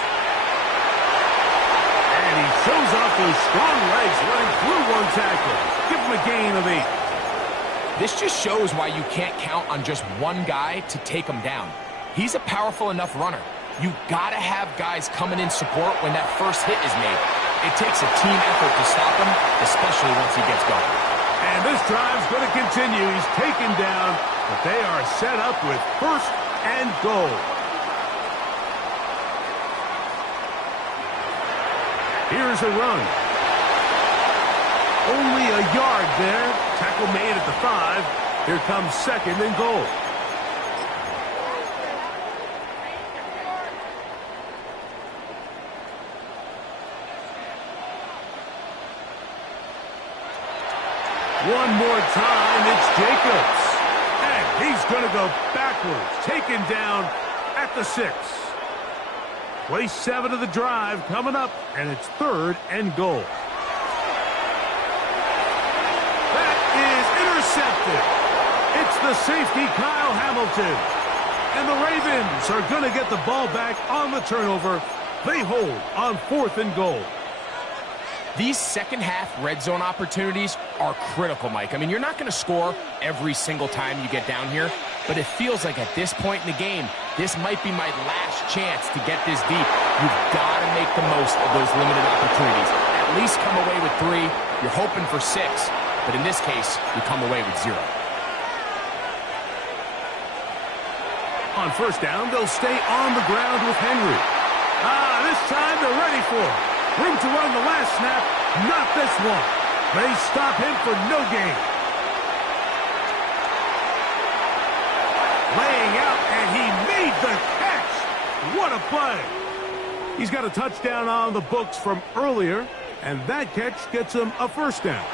And he shows off those strong legs running through one tackle. Give him a gain of 8. This just shows why you can't count on just one guy to take him down. He's a powerful enough runner. You got to have guys coming in support when that first hit is made. It takes a team effort to stop him, especially once he gets going. And this drive's going to continue. He's taken down, but they are set up with 1st and goal. Here's a run. Only a yard there. Tackle made at the 5. Here comes 2nd and goal. One more time, it's Jacobs. And he's going to go backwards, taken down at the 6. Play 7 of the drive coming up, and it's 3rd and goal. That is intercepted. It's the safety, Kyle Hamilton. And the Ravens are going to get the ball back on the turnover. They hold on 4th and goal. These second-half red zone opportunities are critical, Mike. I mean, you're not going to score every single time you get down here, but it feels like at this point in the game, this might be my last chance to get this deep. You've got to make the most of those limited opportunities. At least come away with 3. You're hoping for 6, but in this case, you come away with 0. On 1st down, they'll stay on the ground with Henry. This time they're ready for it. Room to run the last snap, not this one. They stop him for no gain. Laying out, and he made the catch. What a play. He's got a touchdown on the books from earlier, and that catch gets him a 1st down.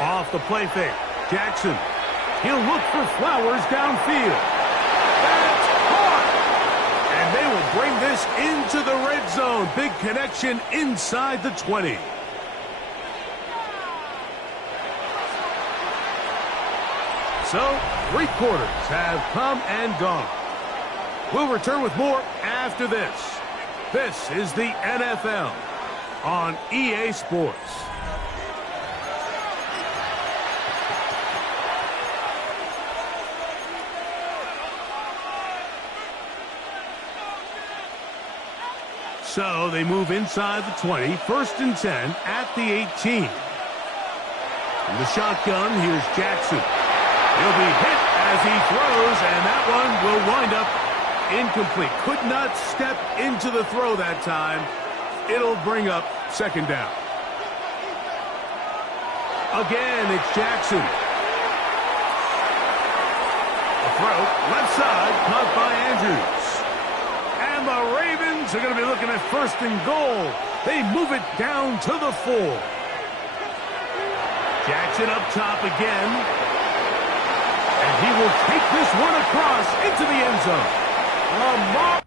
Off the play fake, Jackson. He'll look for Flowers downfield. That's caught! And they will bring this into the red zone. Big connection inside the 20. So, 3 quarters have come and gone. We'll return with more after this. This is the NFL on EA Sports. So they move inside the 20, 1st and 10 at the 18. In the shotgun, here's Jackson. He'll be hit as he throws, and that one will wind up incomplete. Could not step into the throw that time. It'll bring up 2nd down. Again, it's Jackson. The throw, left side, caught by Andrews. And the Ravens are going to be looking at 1st and goal. They move it down to the 4. Jackson up top again. And he will take this one across into the end zone. Lamar